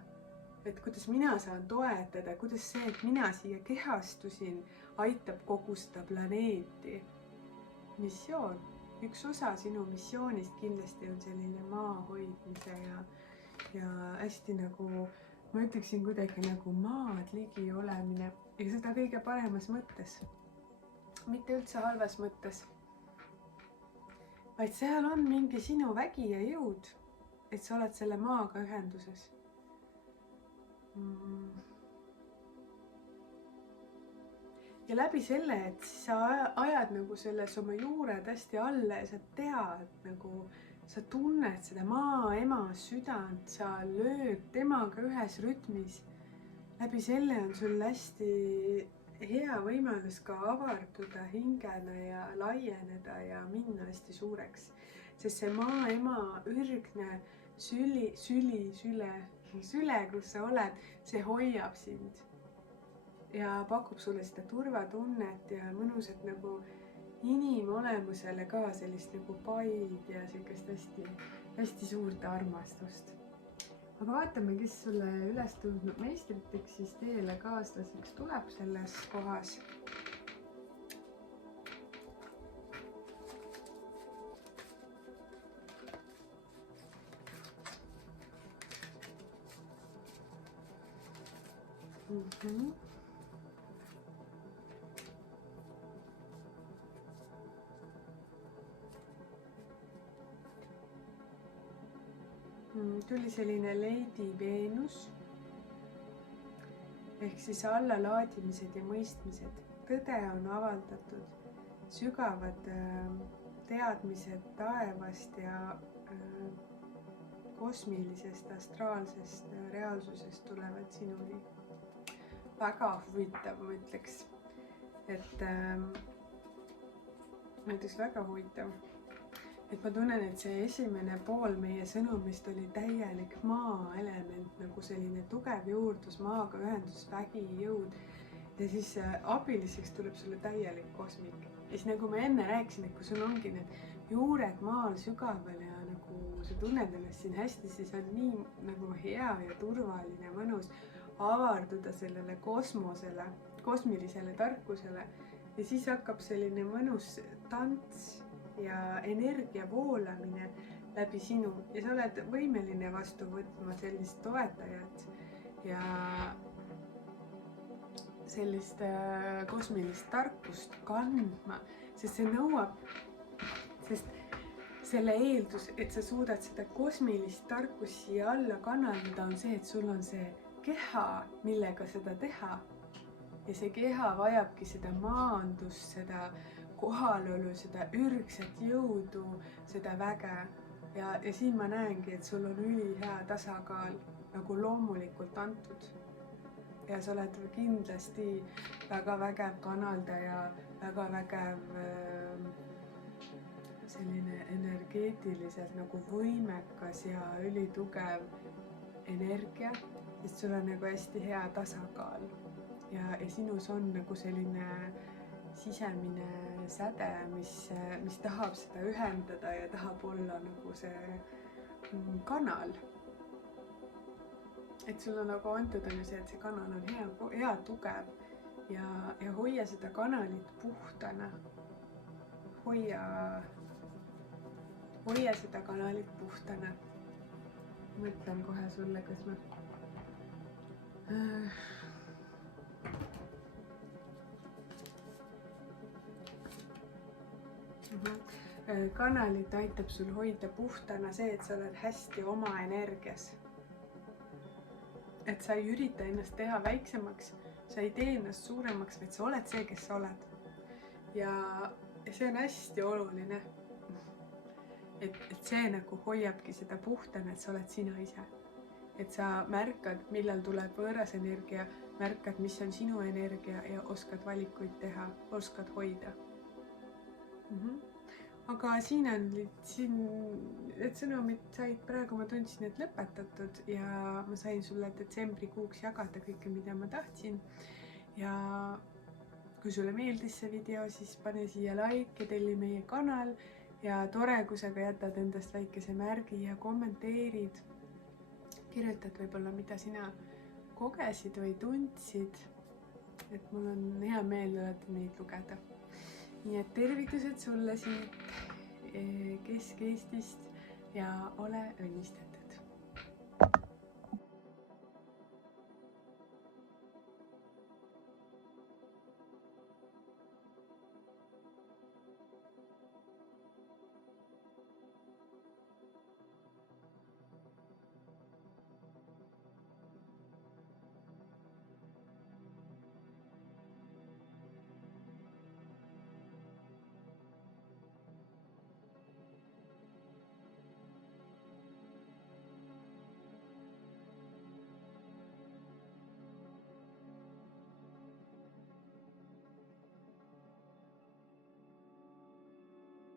Et kuidas mina saan toetada, kuidas see, et mina siia kehastusin, aitab kogu seda planeeti. Missioon. Üks osa sinu missioonist kindlasti on selline maa hoidmise ja hästi nagu, ma ütleksin kuidagi nagu maad ligi olemine. Ja seda kõige paremas mõttes. Mitte üldse halvas mõttes. vaid seal on mingi sinu vägi ja jõud, et sa oled selle maaga ühenduses. Ja läbi selle, et sa ajad nagu selles oma juured hästi alla ja sa tead nagu, sa tunned seda maaema südant, sa lööd temaga ühes rütmis. Läbi selle on sul hästi hea võimalus ka avarduda hingena ja laieneda ja minna hästi suureks. Sest see maaema ürgne süle, kus sa oled, see hoiab sind. Ja pakub sulle seda turvatunnet ja mõnusat nagu inimolemusele ka sellist nagu paid ja sellist hästi, hästi suurt armastust. Aga vaatame, kes sulle üles tõusnud meistriteks siis teele kaaslaseks tuleb selles kohas. Tuli selline Lady Venus ehk siis allalaadimised ja mõistmised. Tõde on avaldatud, sügavad teadmised taevast ja kosmilisest, astraalsest reaalsusest tulevad sinuni. Väga huvitav, ma ütleks, et väga huvitav. Et ma tunnen, et see esimene pool meie sõnumist oli täielik maaelement, nagu selline tugev juurdlus, maaga ühendus, vägi, jõud. Ja siis abiliseks tuleb sulle täielik kosmik. Ja siis nagu ma enne rääkisin, et kui sul ongi need juured maal sügaval ja nagu sa tunned ennast siin hästi, siis on nii nagu hea ja turvaline, mõnus avarduda sellele kosmosele, kosmilisele tarkusele. Ja siis hakkab selline mõnus tants ja energia voolamine läbi sinu ja sa oled võimeline vastu võtma sellist toetajat ja sellist kosmilist tarkust kandma, sest see nõuab, sest selle eeldus, et sa suudad seda kosmilist tarkust siia alla kanaldada, on see, et sul on see keha, millega seda teha. Ja see keha vajabki seda maandust, seda kohalolu, seda ürgset jõudu, seda väge. Ja siin ma näengi, et sul on ülihea tasakaal nagu loomulikult antud. Ja sa oled kindlasti väga vägev kanaldaja, väga vägev selline energeetiliselt nagu võimekas ja ülitugev energia, sest sul on nagu hästi hea tasakaal. Ja sinus on nagu selline sisemine säde, mis tahab seda ühendada ja tahab olla nagu see kanal. Et sul on nagu antud on ju see, et see kanal on hea tugev ja hoia seda kanalit puhtana. Hoia seda kanalit puhtana. Mõtlen kohe sulle, kas ma... Kanalit aitab sul hoida puhtana see, et sa oled hästi oma energias. Et sa ei ürita ennast teha väiksemaks, sa ei tee ennast suuremaks, vaid sa oled see, kes sa oled. Ja see on hästi oluline. Et see nagu hoiabki seda puhtana, et sa oled sina ise. Et sa märkad, millal tuleb võõras energia, märkad, mis on sinu energia ja oskad valikuid teha, oskad hoida. Aga siin need sõnumid said praegu, ma tundsin, et lõpetatud ja ma sain sulle detsembrikuuks jagada kõike, mida ma tahtsin. Ja kui sulle meeldis see video, siis pane siia like ja telli meie kanal ja tore, kui sa ka jätad endast väikese märgi ja kommenteerid. Kirjutad võib-olla, mida sina kogesid või tundsid, et mul on hea meel alati neid lugeda. Nii et tervitused sulle siit Kesk-Eestist ja ole õnnistatud.